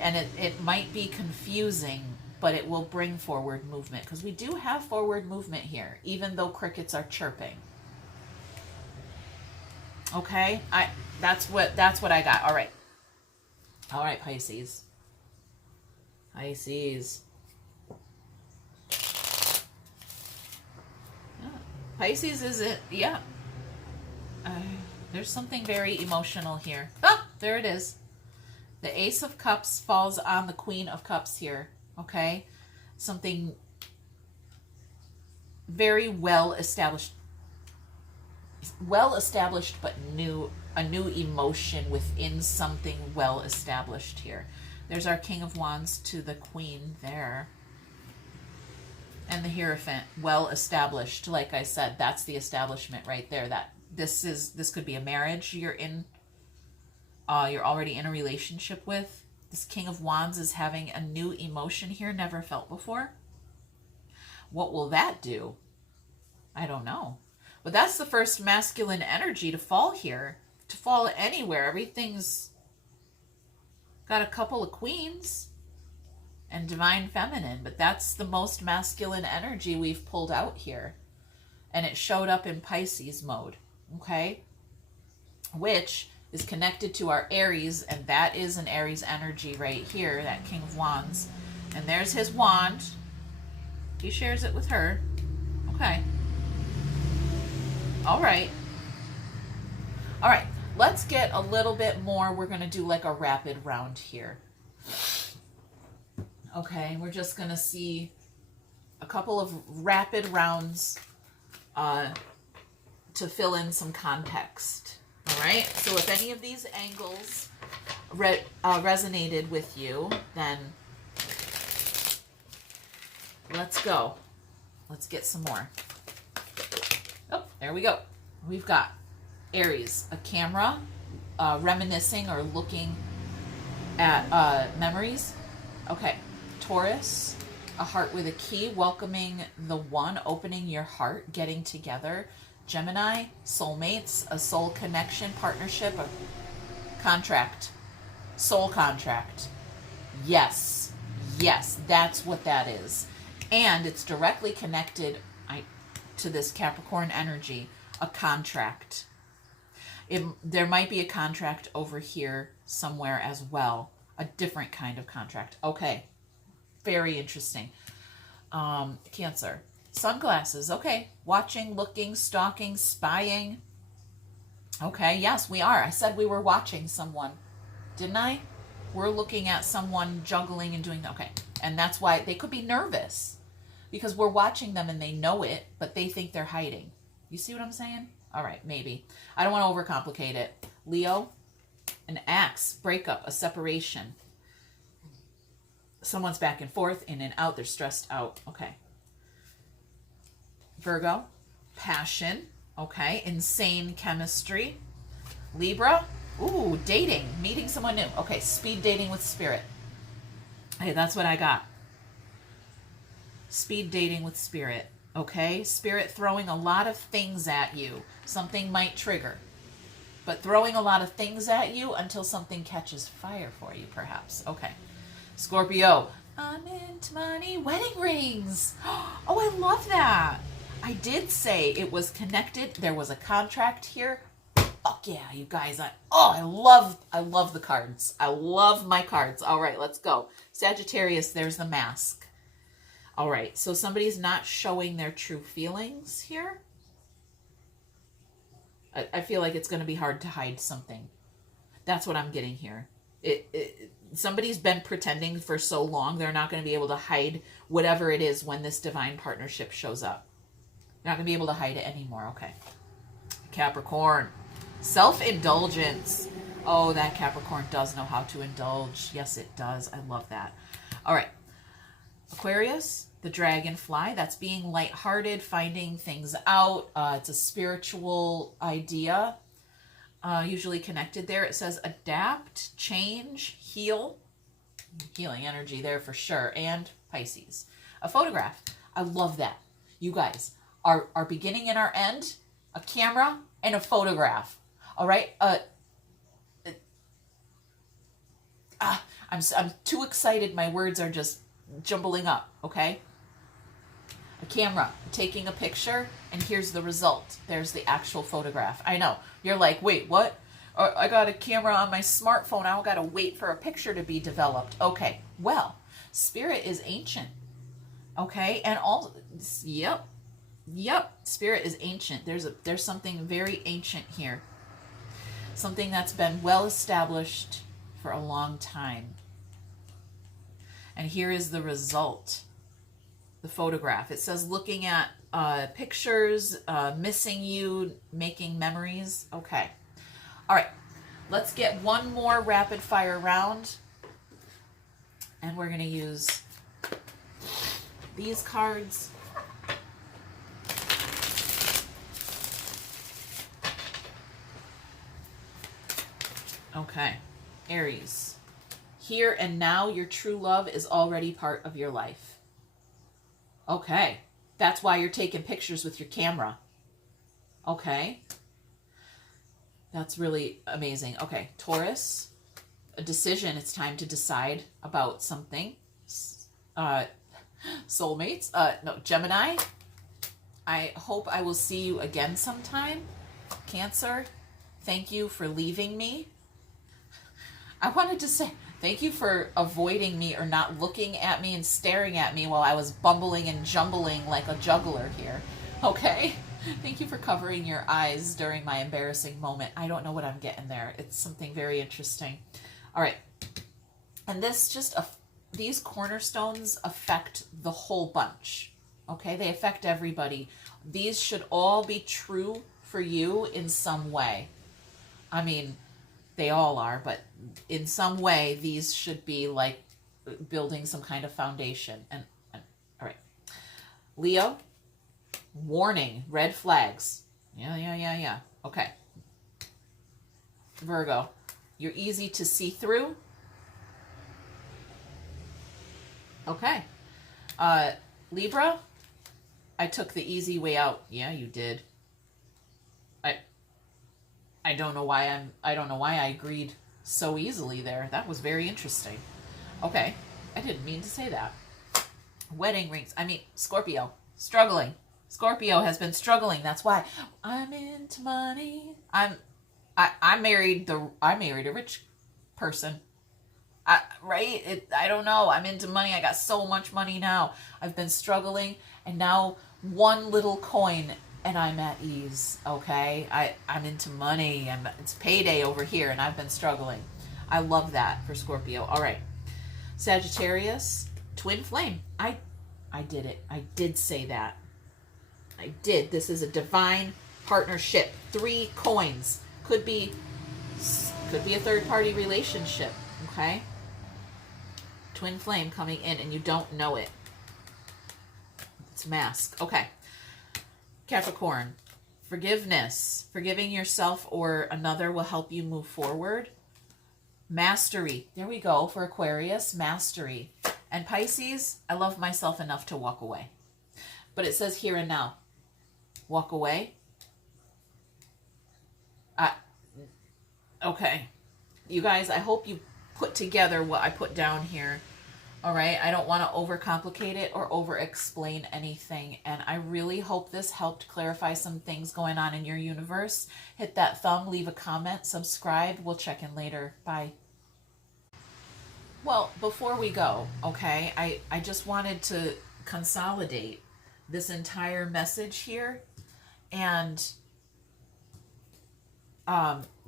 And it might be confusing, but it will bring forward movement, because we do have forward movement here, even though crickets are chirping. Okay? That's what I got. All right. All right, Pisces. Pisces. Pisces is it? Yeah. There's something very emotional here. Ah, there it is. The Ace of Cups falls on the Queen of Cups here. Okay? Something very well established, but new. A new emotion within something well established here. There's our King of Wands to the Queen there. And the Hierophant, well established. Like I said, that's the establishment right there. That this could be a marriage you're in. You're already in a relationship with. This King of Wands is having a new emotion here, never felt before. What will that do? I don't know. But that's the first masculine energy to fall here. To fall anywhere. Everything's got a couple of queens and divine feminine, but that's the most masculine energy we've pulled out here. And it showed up in Pisces mode, okay? Which is connected to our Aries, and that is an Aries energy right here, that King of Wands. And there's his wand. He shares it with her. Okay. All right. All right. Let's get a little bit more. We're going to do like a rapid round here. Okay, we're just going to see a couple of rapid rounds to fill in some context. All right, so if any of these angles resonated with you, then let's go. Let's get some more. Oh, there we go. We've got Aries, a camera, reminiscing or looking at memories. Okay. Taurus, a heart with a key, welcoming the one, opening your heart, getting together. Gemini, soulmates, a soul connection, partnership, a contract, soul contract. Yes, that's what that is. And it's directly connected to this Capricorn energy, a contract. There might be a contract over here somewhere as well, a different kind of contract. Okay. Very interesting. Cancer. Sunglasses. Okay. Watching, looking, stalking, spying. Okay. Yes, we are. I said we were watching someone. Didn't I? We're looking at someone juggling and doing... Okay. And that's why they could be nervous. Because we're watching them and they know it, but they think they're hiding. You see what I'm saying? All right. Maybe. I don't want to overcomplicate it. Leo. An axe. Breakup. A separation. Someone's back and forth, in and out. They're stressed out. Okay. Virgo, passion. Okay. Insane chemistry. Libra, ooh, dating, meeting someone new. Okay. Speed dating with Spirit. Hey, that's what I got. Speed dating with Spirit. Okay. Spirit throwing a lot of things at you. Something might trigger. But throwing a lot of things at you until something catches fire for you, perhaps. Okay. Scorpio, I'm into money, wedding rings. Oh, I love that. I did say it was connected. There was a contract here. Fuck yeah, you guys. I love the cards. I love my cards. All right, let's go. Sagittarius, there's the mask. All right, so somebody's not showing their true feelings here. I feel like it's going to be hard to hide something. That's what I'm getting here. somebody's been pretending for so long, they're not going to be able to hide whatever it is when this divine partnership shows up. They're not going to be able to hide it anymore. Okay. Capricorn. Self-indulgence. Oh, that Capricorn does know how to indulge. Yes, it does. I love that. All right. Aquarius, the dragonfly. That's being lighthearted, finding things out. It's a spiritual idea, usually connected there. It says adapt, change, heal. Healing energy there for sure. And Pisces. A photograph. I love that. You guys, our beginning and our end, a camera and a photograph. All right? I'm too excited. My words are just jumbling up, okay? A camera, taking a picture, and here's the result. There's the actual photograph. I know. You're like, wait, what? I got a camera on my smartphone. I got to wait for a picture to be developed. Okay, well, spirit is ancient, okay? And all, yep, spirit is ancient. There's something very ancient here. Something that's been well established for a long time. And here is the result. The photograph. It says looking at pictures, missing you, making memories. Okay. All right. Let's get one more rapid fire round. And we're going to use these cards. Okay. Aries. Here and now, your true love is already part of your life. Okay. That's why you're taking pictures with your camera. Okay. That's really amazing. Okay. Taurus. A decision. It's time to decide about something. Soulmates. No, Gemini. I hope I will see you again sometime. Cancer. Thank you for leaving me. I wanted to say thank you for avoiding me or not looking at me and staring at me while I was bumbling and jumbling like a juggler here. Okay? Thank you for covering your eyes during my embarrassing moment. I don't know what I'm getting there. It's something very interesting. All right. And this these cornerstones affect the whole bunch. Okay? They affect everybody. These should all be true for you in some way. I mean, they all are, but in some way, these should be like building some kind of foundation. And all right. Leo, warning, red flags. Yeah. Okay. Virgo, you're easy to see through. Okay. Libra, I took the easy way out. Yeah, you did. I don't know why I agreed so easily there. That was very interesting. Okay. I didn't mean to say that. Wedding rings. I mean, Scorpio. Struggling. Scorpio has been struggling. That's why I'm into money. I married a rich person. Right? I don't know. I'm into money. I got so much money now. I've been struggling, and now one little coin and I'm at ease, okay? I'm into money, and it's payday over here, and I've been struggling. I love that for Scorpio. All right. Sagittarius, twin flame. I did it. I did say that. I did. This is a divine partnership. 3 coins. Could be a third-party relationship, okay? Twin flame coming in, and you don't know it. It's mask. Okay. Capricorn, forgiveness. Forgiving yourself or another will help you move forward. Mastery. There we go for Aquarius. Mastery. And Pisces, I love myself enough to walk away. But it says here and now. Walk away. Okay. You guys, I hope you put together what I put down here. All right, I don't want to overcomplicate it or over-explain anything, and I really hope this helped clarify some things going on in your universe. Hit that thumb, leave a comment, subscribe. We'll check in later. Bye. Well, before we go, okay, I just wanted to consolidate this entire message here and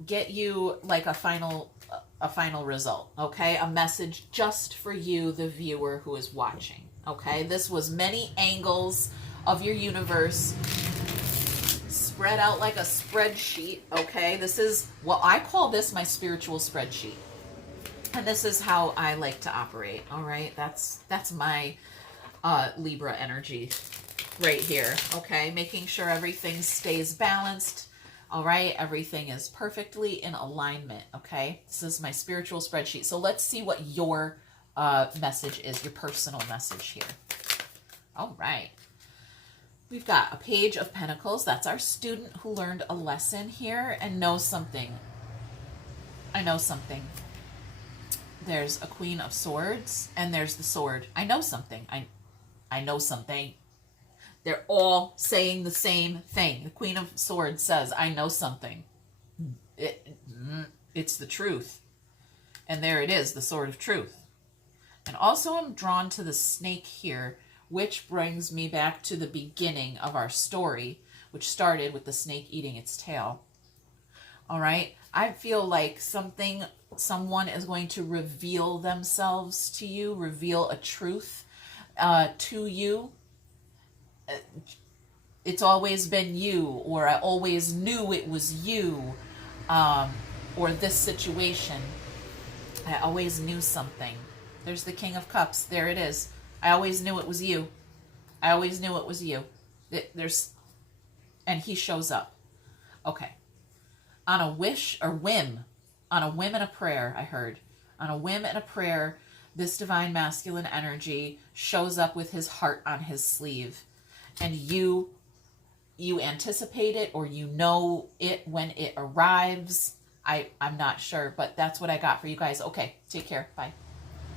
get you like a final a final result, okay? A message just for you, the viewer who is watching, okay? This was many angles of your universe spread out like a spreadsheet, okay? This is, well, I call this my spiritual spreadsheet. And this is how I like to operate, all right? That's my Libra energy right here, okay? Making sure everything stays balanced, all right? Everything is perfectly in alignment, okay? This is my spiritual spreadsheet. So let's see what your message is, your personal message here. All right. We've got a Page of Pentacles. That's our student who learned a lesson here and knows something. I know something. There's a Queen of Swords and there's the Sword. I know something. I know something. They're all saying the same thing. The Queen of Swords says, I know something. It's the truth. And there it is, the Sword of Truth. And also I'm drawn to the snake here, which brings me back to the beginning of our story, which started with the snake eating its tail. All right? I feel like someone is going to reveal themselves to you, reveal a truth to you. It's always been you, or I always knew it was you, or this situation. I always knew something. There's the King of Cups. There it is. I always knew it was you. I always knew it was you. And he shows up. Okay. On a wish or whim, on a whim and a prayer, I heard. On a whim and a prayer, this divine masculine energy shows up with his heart on his sleeve. And you anticipate it, or you know it when it arrives. I'm not sure, but that's what I got for you guys. Okay, take care. Bye.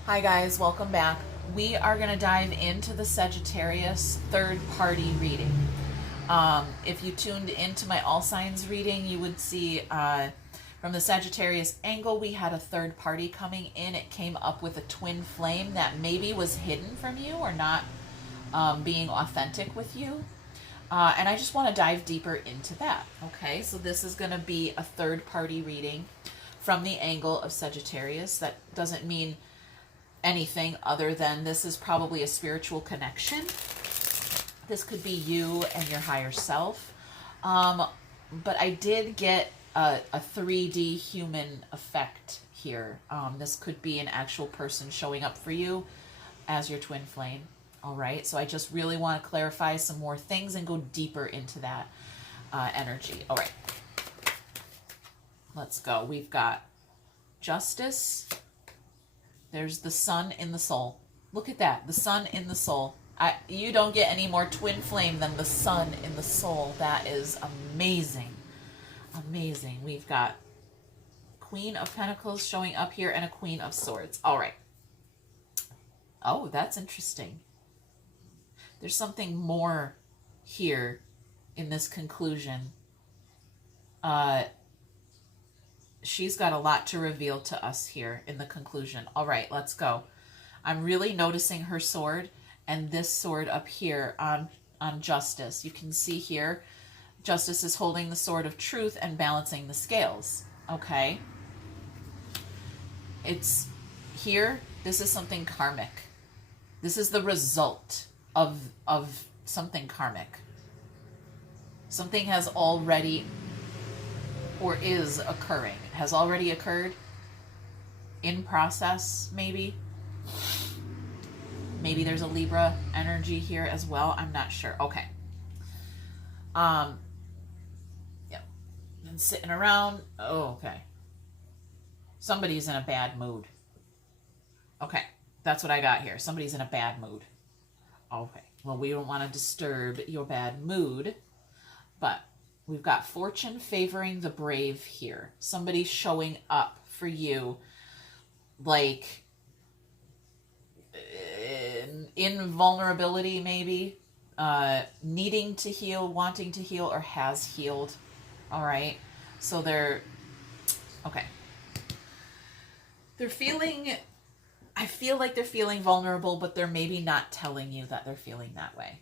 Hi guys, welcome back. We are going to dive into the Sagittarius third party reading. If you tuned into my all signs reading, you would see from the Sagittarius angle, we had a third party coming in. It came up with a twin flame that maybe was hidden from you or not being authentic with you. And I just want to dive deeper into that. Okay, so this is going to be a third party reading from the angle of Sagittarius. That doesn't mean anything other than this is probably a spiritual connection. This could be you and your higher self. But I did get a 3D human effect here. This could be an actual person showing up for you as your twin flame. All right, so I just really want to clarify some more things and go deeper into that energy. All right, let's go. We've got Justice. There's the Sun in the Soul. Look at that, the Sun in the Soul. You don't get any more twin flame than the Sun in the Soul. That is amazing. Amazing. We've got Queen of Pentacles showing up here and a Queen of Swords. All right. Oh, that's interesting. There's something more here in this conclusion. She's got a lot to reveal to us here in the conclusion. All right, let's go. I'm really noticing her sword and this sword up here on Justice. You can see here, Justice is holding the sword of truth and balancing the scales. Okay. It's here. This is something karmic. This is the result of something karmic. Something has already or is occurring. It has already occurred. In process, maybe. Maybe there's a Libra energy here as well. I'm not sure. Okay. Yeah. And sitting around. Oh, okay. Somebody's in a bad mood. Okay. That's what I got here. Somebody's in a bad mood. Okay. Well, we don't want to disturb your bad mood, but we've got fortune favoring the brave here. Somebody showing up for you, like in vulnerability, maybe needing to heal, wanting to heal, or has healed. All right. So they're okay. They're feeling. I feel like they're feeling vulnerable, but they're maybe not telling you that they're feeling that way.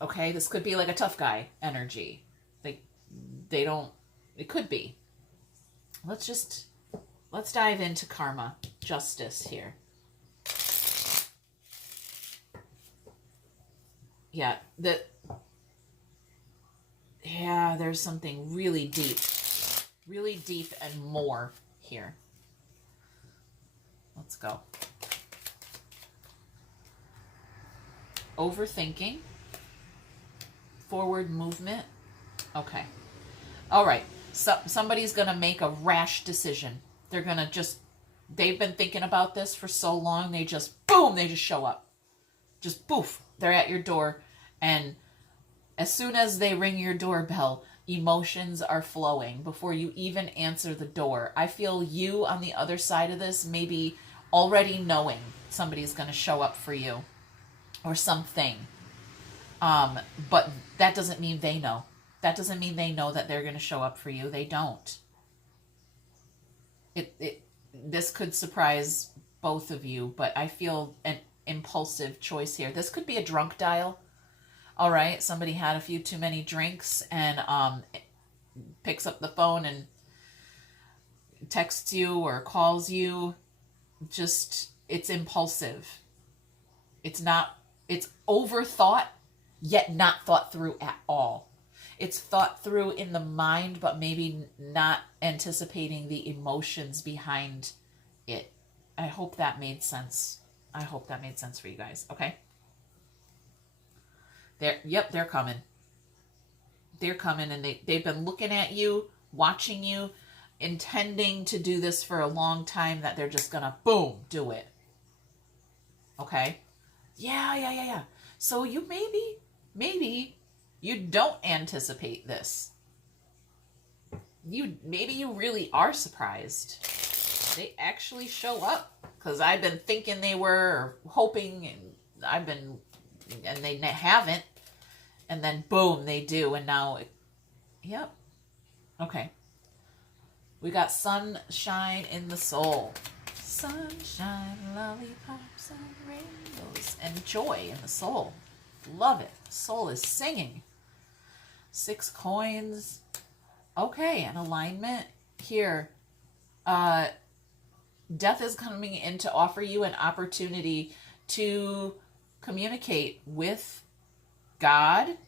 Okay, this could be like a tough guy energy. They don't, it could be. Let's just let's dive into karma, justice here. Yeah, there's something really deep and more here. Let's go. Overthinking, forward movement. Okay. All right. So somebody's going to make a rash decision. They're going to they've been thinking about this for so long. They just, boom, they just show up. Just poof, they're at your door. And as soon as they ring your doorbell, emotions are flowing before you even answer the door. I feel you on the other side of this, maybe already knowing somebody's going to show up for you or something. But that doesn't mean they know. That doesn't mean they know that they're going to show up for you. They don't. This could surprise both of you, but I feel an impulsive choice here. This could be a drunk dial. All right, somebody had a few too many drinks and picks up the phone and texts you or calls you. Just, it's impulsive. It's overthought, yet not thought through at all. It's thought through in the mind, but maybe not anticipating the emotions behind it. I hope that made sense. I hope that made sense for you guys. Okay. They're coming. They're coming, and they've been looking at you, watching you, intending to do this for a long time, that they're just gonna, boom, do it. Okay? Yeah. So you maybe you don't anticipate this. Maybe you really are surprised. They actually show up, because I've been thinking they were, or hoping, and they haven't, and then boom, they do, and now, yep. Okay. We got sunshine in the soul. Sunshine, lollipops, and rainbows, and joy in the soul. Love it. The soul is singing. 6 coins. Okay, an alignment here. Death is coming in to offer you an opportunity to communicate with God,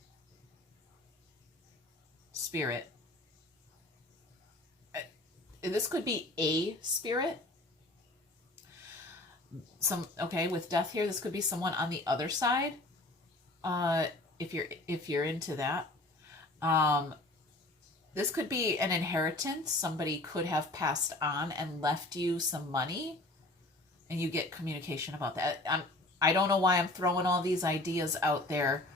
spirit. This could be a spirit. With death here, this could be someone on the other side. If you're into that. This could be an inheritance. Somebody could have passed on and left you some money, and you get communication about that. I don't know why I'm throwing all these ideas out there.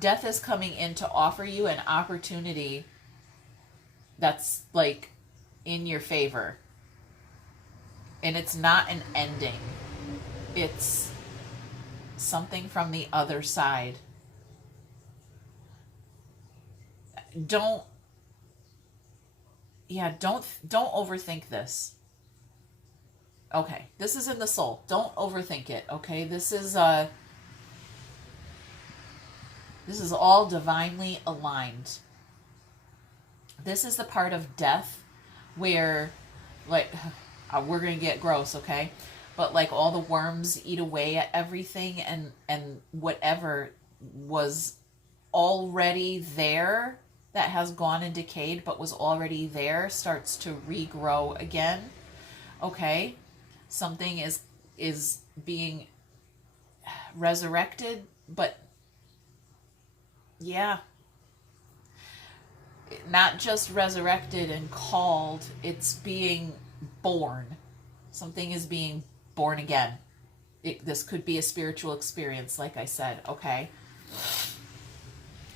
Death is coming in to offer you an opportunity that's like in your favor. And it's not an ending. It's something from the other side. Don't overthink this. Okay, this is in the soul. Don't overthink it. Okay, this is all divinely aligned. This is the part of death where, like, we're gonna get gross, okay? But like all the worms eat away at everything, and whatever was already there that has gone and decayed but was already there starts to regrow again. Okay, something is being resurrected, but yeah, not just resurrected and called, it's being born. Something is being born again. This could be a spiritual experience, like I said. Okay,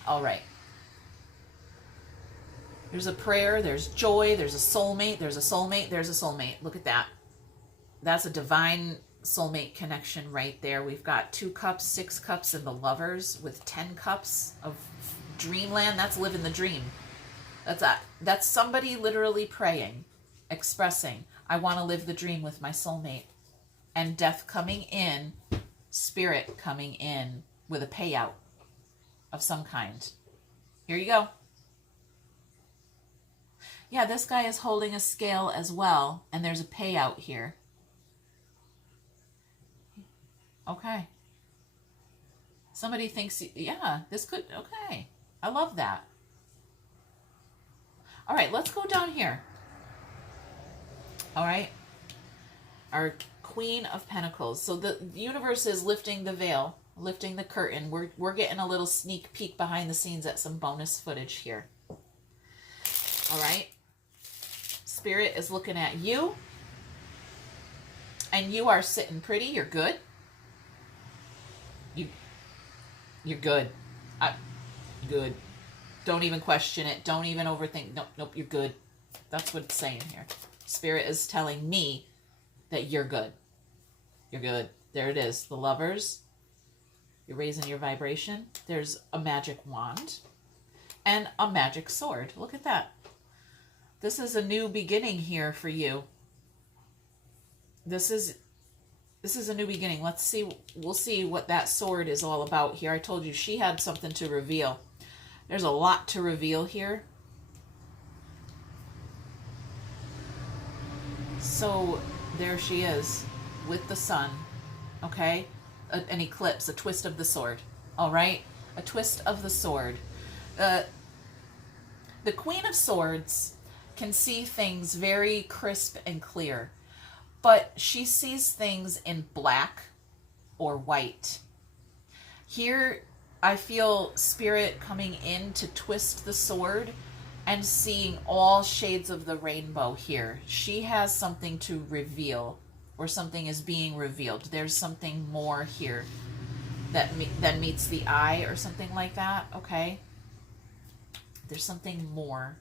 all right. There's a prayer, there's joy, there's a soulmate, there's a soulmate, there's a soulmate. Look at that. That's a divine soulmate connection right there. We've got 2 cups, 6 cups, and the lovers with 10 cups of dreamland. That's living the dream. That's somebody literally praying, expressing, I want to live the dream with my soulmate. And death coming in, spirit coming in with a payout of some kind. Here you go. Yeah, this guy is holding a scale as well, and there's a payout here. Okay. Somebody thinks, yeah, this could, okay. I love that. All right, let's go down here. All right. Our Queen of Pentacles. So the universe is lifting the veil, lifting the curtain. We're getting a little sneak peek behind the scenes at some bonus footage here. All right. Spirit is looking at you. And you are sitting pretty. You're good. You're good. Good. Don't even question it. Don't even overthink. Nope, you're good. That's what it's saying here. Spirit is telling me that you're good. You're good. There it is. The Lovers. You're raising your vibration. There's a magic wand and a magic sword. Look at that. This is a new beginning here for you. This is a new beginning. Let's see. We'll see what that sword is all about here. I told you she had something to reveal. There's a lot to reveal here. So there she is with the sun. Okay? An eclipse, a twist of the sword. All right? A twist of the sword. The Queen of Swords can see things very crisp and clear, but she sees things in black or white. Here, I feel Spirit coming in to twist the sword and seeing all shades of the rainbow here. She has something to reveal, or something is being revealed. There's something more here that meets the eye, or something like that, okay? There's something more.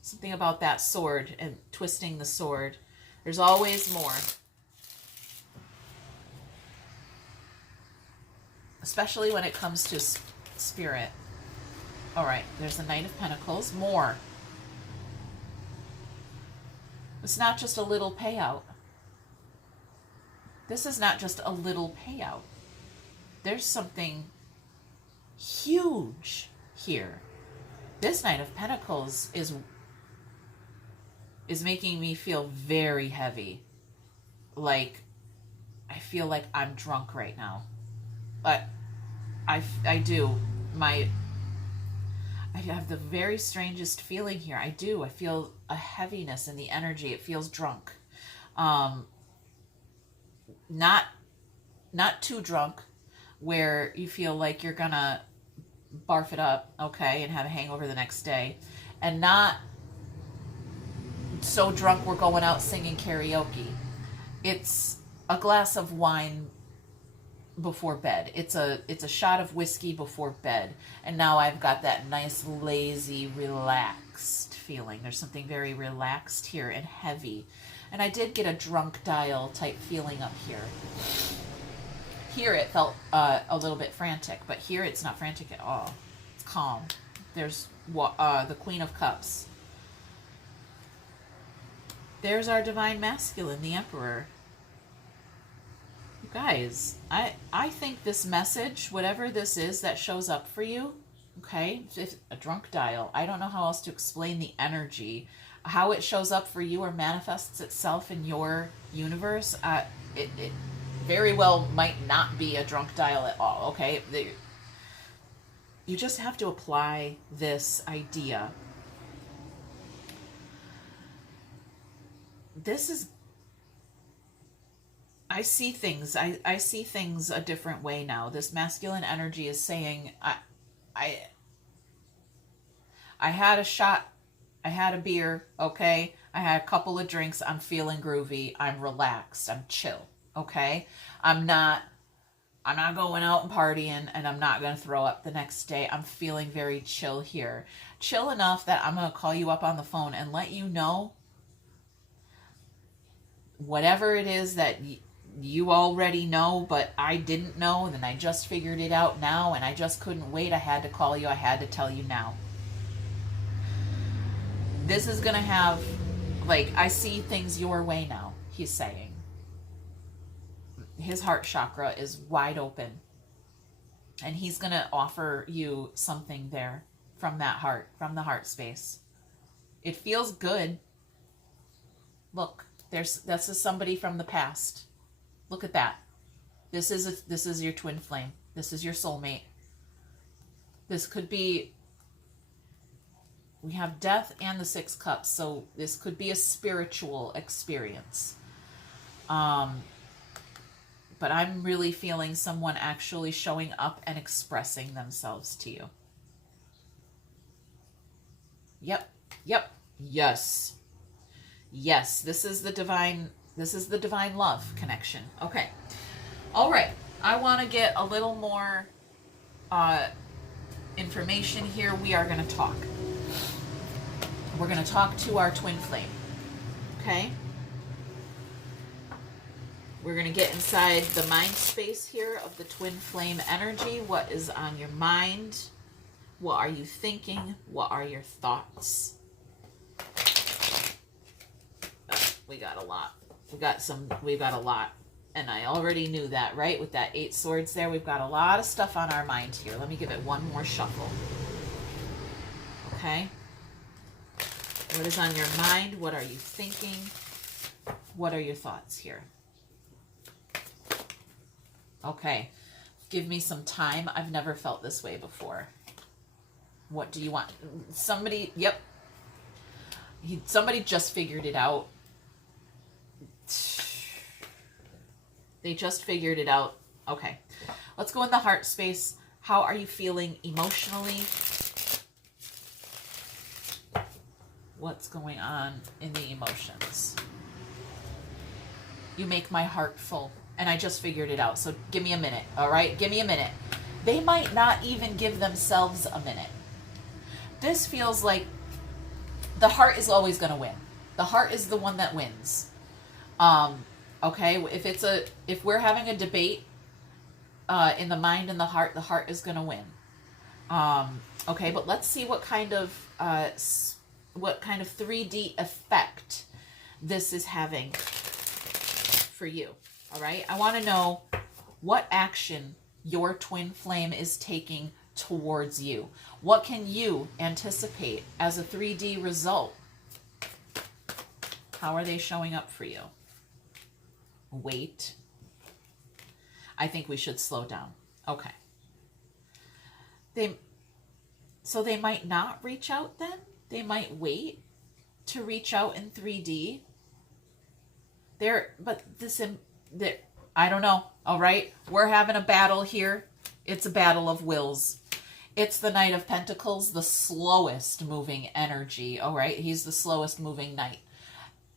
Something about that sword and twisting the sword. There's always more. Especially when it comes to Spirit. All right, there's the Knight of Pentacles. More. It's not just a little payout. This is not just a little payout. There's something huge here. This Knight of Pentacles is making me feel very heavy. Like, I feel like I'm drunk right now. But I do. I have the very strangest feeling here. I do. I feel a heaviness in the energy. It feels drunk. Not too drunk where you feel like you're gonna barf it up, okay, and have a hangover the next day. And not so drunk we're going out singing karaoke. It's a glass of wine before bed. It's a shot of whiskey before bed. And now I've got that nice, lazy, relaxed feeling. There's something very relaxed here and heavy. And I did get a drunk dial type feeling up here. Here it felt a little bit frantic, but here it's not frantic at all. It's calm. There's the Queen of Cups. There's our Divine Masculine, the Emperor. You guys, I think this message, whatever this is that shows up for you, okay, it's a drunk dial. I don't know how else to explain the energy. How it shows up for you or manifests itself in your universe, it very well might not be a drunk dial at all, okay? You just have to apply this idea. This is, I see things. I see things a different way now. This masculine energy is saying, I had a shot, I had a beer, okay? I had a couple of drinks, I'm feeling groovy, I'm relaxed, I'm chill, okay? I'm not going out and partying, and I'm not going to throw up the next day. I'm feeling very chill here. Chill enough that I'm going to call you up on the phone and let you know whatever it is that you already know, but I didn't know, and I just figured it out now, and I just couldn't wait. I had to call you. I had to tell you now. This is going to have, like, I see things your way now, he's saying. His heart chakra is wide open, and he's going to offer you something there from that heart, from the heart space. It feels good. Look, this is somebody from the past. Look at that. This is your twin flame. This is your soulmate. This could be, we have death and the 6 cups, so this could be a spiritual experience. But I'm really feeling someone actually showing up and expressing themselves to you. Yep. Yes. Yes, this is the divine love connection. Okay. All right. I want to get a little more information here. We are going to talk. We're going to talk to our twin flame. Okay? We're going to get inside the mind space here of the twin flame energy. What is on your mind? What are you thinking? What are your thoughts? We got a lot. We've got a lot. And I already knew that, right? With that 8 swords there, we've got a lot of stuff on our mind here. Let me give it one more shuffle. Okay? What is on your mind? What are you thinking? What are your thoughts here? Okay. Give me some time. I've never felt this way before. What do you want? Somebody, yep. Somebody just figured it out. They just figured it out. Okay. Let's go in the heart space. How are you feeling emotionally? What's going on in the emotions? You make my heart full. And I just figured it out. So give me a minute. All right? Give me a minute. They might not even give themselves a minute. This feels like the heart is always going to win. The heart is the one that wins. Okay, if we're having a debate in the mind and the heart is going to win. Okay, but let's see what kind of 3D effect this is having for you. All right, I want to know what action your twin flame is taking towards you. What can you anticipate as a 3D result? How are they showing up for you? Wait. I think we should slow down. Okay. So they might not reach out then? They might wait to reach out in 3D. I don't know. All right. We're having a battle here. It's a battle of wills. It's the Knight of Pentacles, the slowest moving energy. All right. He's the slowest moving knight.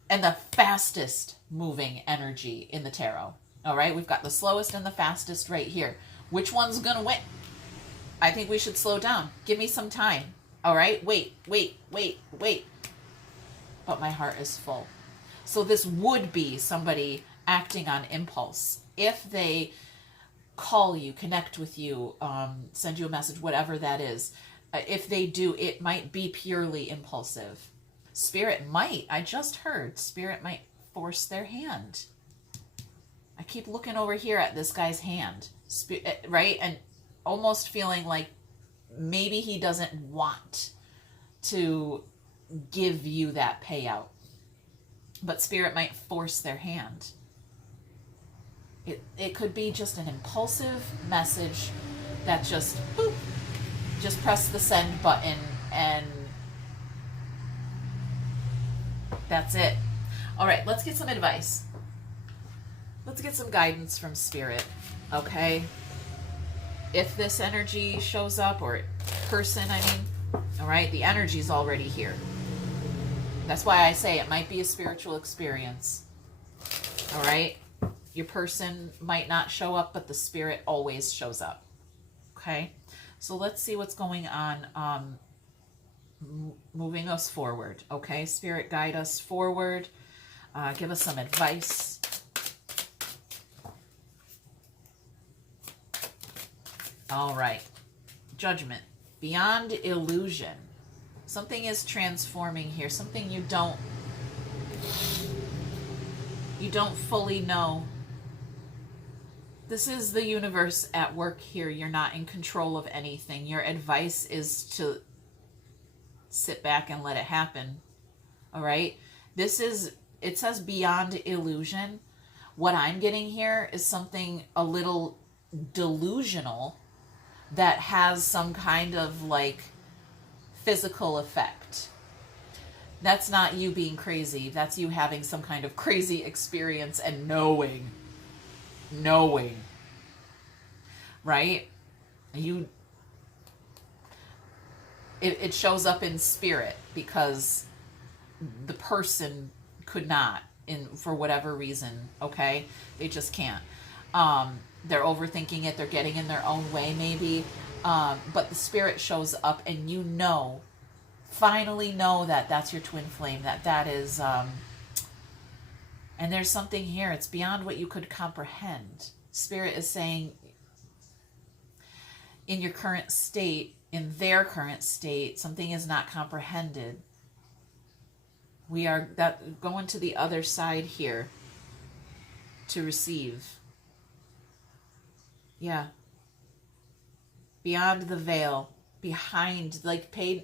And the fastest moving energy in the tarot. All right, we've got the slowest and the fastest right here. Which one's going to win? I think we should slow down. Give me some time. All right, wait. But my heart is full. So this would be somebody acting on impulse. If they call you, connect with you, send you a message, whatever that is. If they do, it might be purely impulsive. Spirit might, I just heard, Spirit might force their hand. I keep looking over here at this guy's hand, right? And almost feeling like maybe he doesn't want to give you that payout. But Spirit might force their hand. It could be just an impulsive message that just, boop, just press the send button and that's it. All right, let's get some advice. Let's get some guidance from Spirit, okay? If this energy shows up, or person, all right, the energy's already here. That's why I say it might be a spiritual experience, all right? Your person might not show up, but the Spirit always shows up, okay? So let's see what's going on. Moving us forward, okay? Spirit, guide us forward. Give us some advice. All right. Judgment. Beyond illusion. Something is transforming here. Something you don't fully know. This is the universe at work here. You're not in control of anything. Your advice is to sit back and let it happen. All right. It says beyond illusion. What I'm getting here is something a little delusional that has some kind of like physical effect. That's not you being crazy. That's you having some kind of crazy experience and knowing, right? It shows up in spirit because the person could not, for whatever reason, okay? They just can't. They're overthinking it. They're getting in their own way maybe. But the spirit shows up and finally know that that's your twin flame, that is, and there's something here. It's beyond what you could comprehend. Spirit is saying in your current state, in their current state, something is not comprehended. We are going to the other side here to receive. Yeah. Beyond the veil, behind, like pay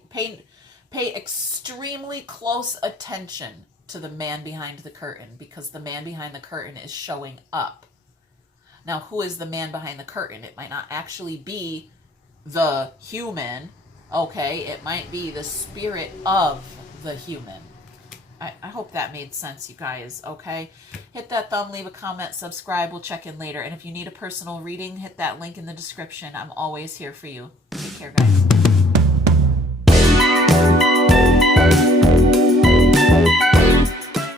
extremely close attention to the man behind the curtain, because the man behind the curtain is showing up. Now, who is the man behind the curtain? It might not actually be the human, okay? It might be the spirit of the human. I hope that made sense, you guys, okay? Hit that thumb, leave a comment, subscribe. We'll check in later. And if you need a personal reading, hit that link in the description. I'm always here for you. Take care, guys.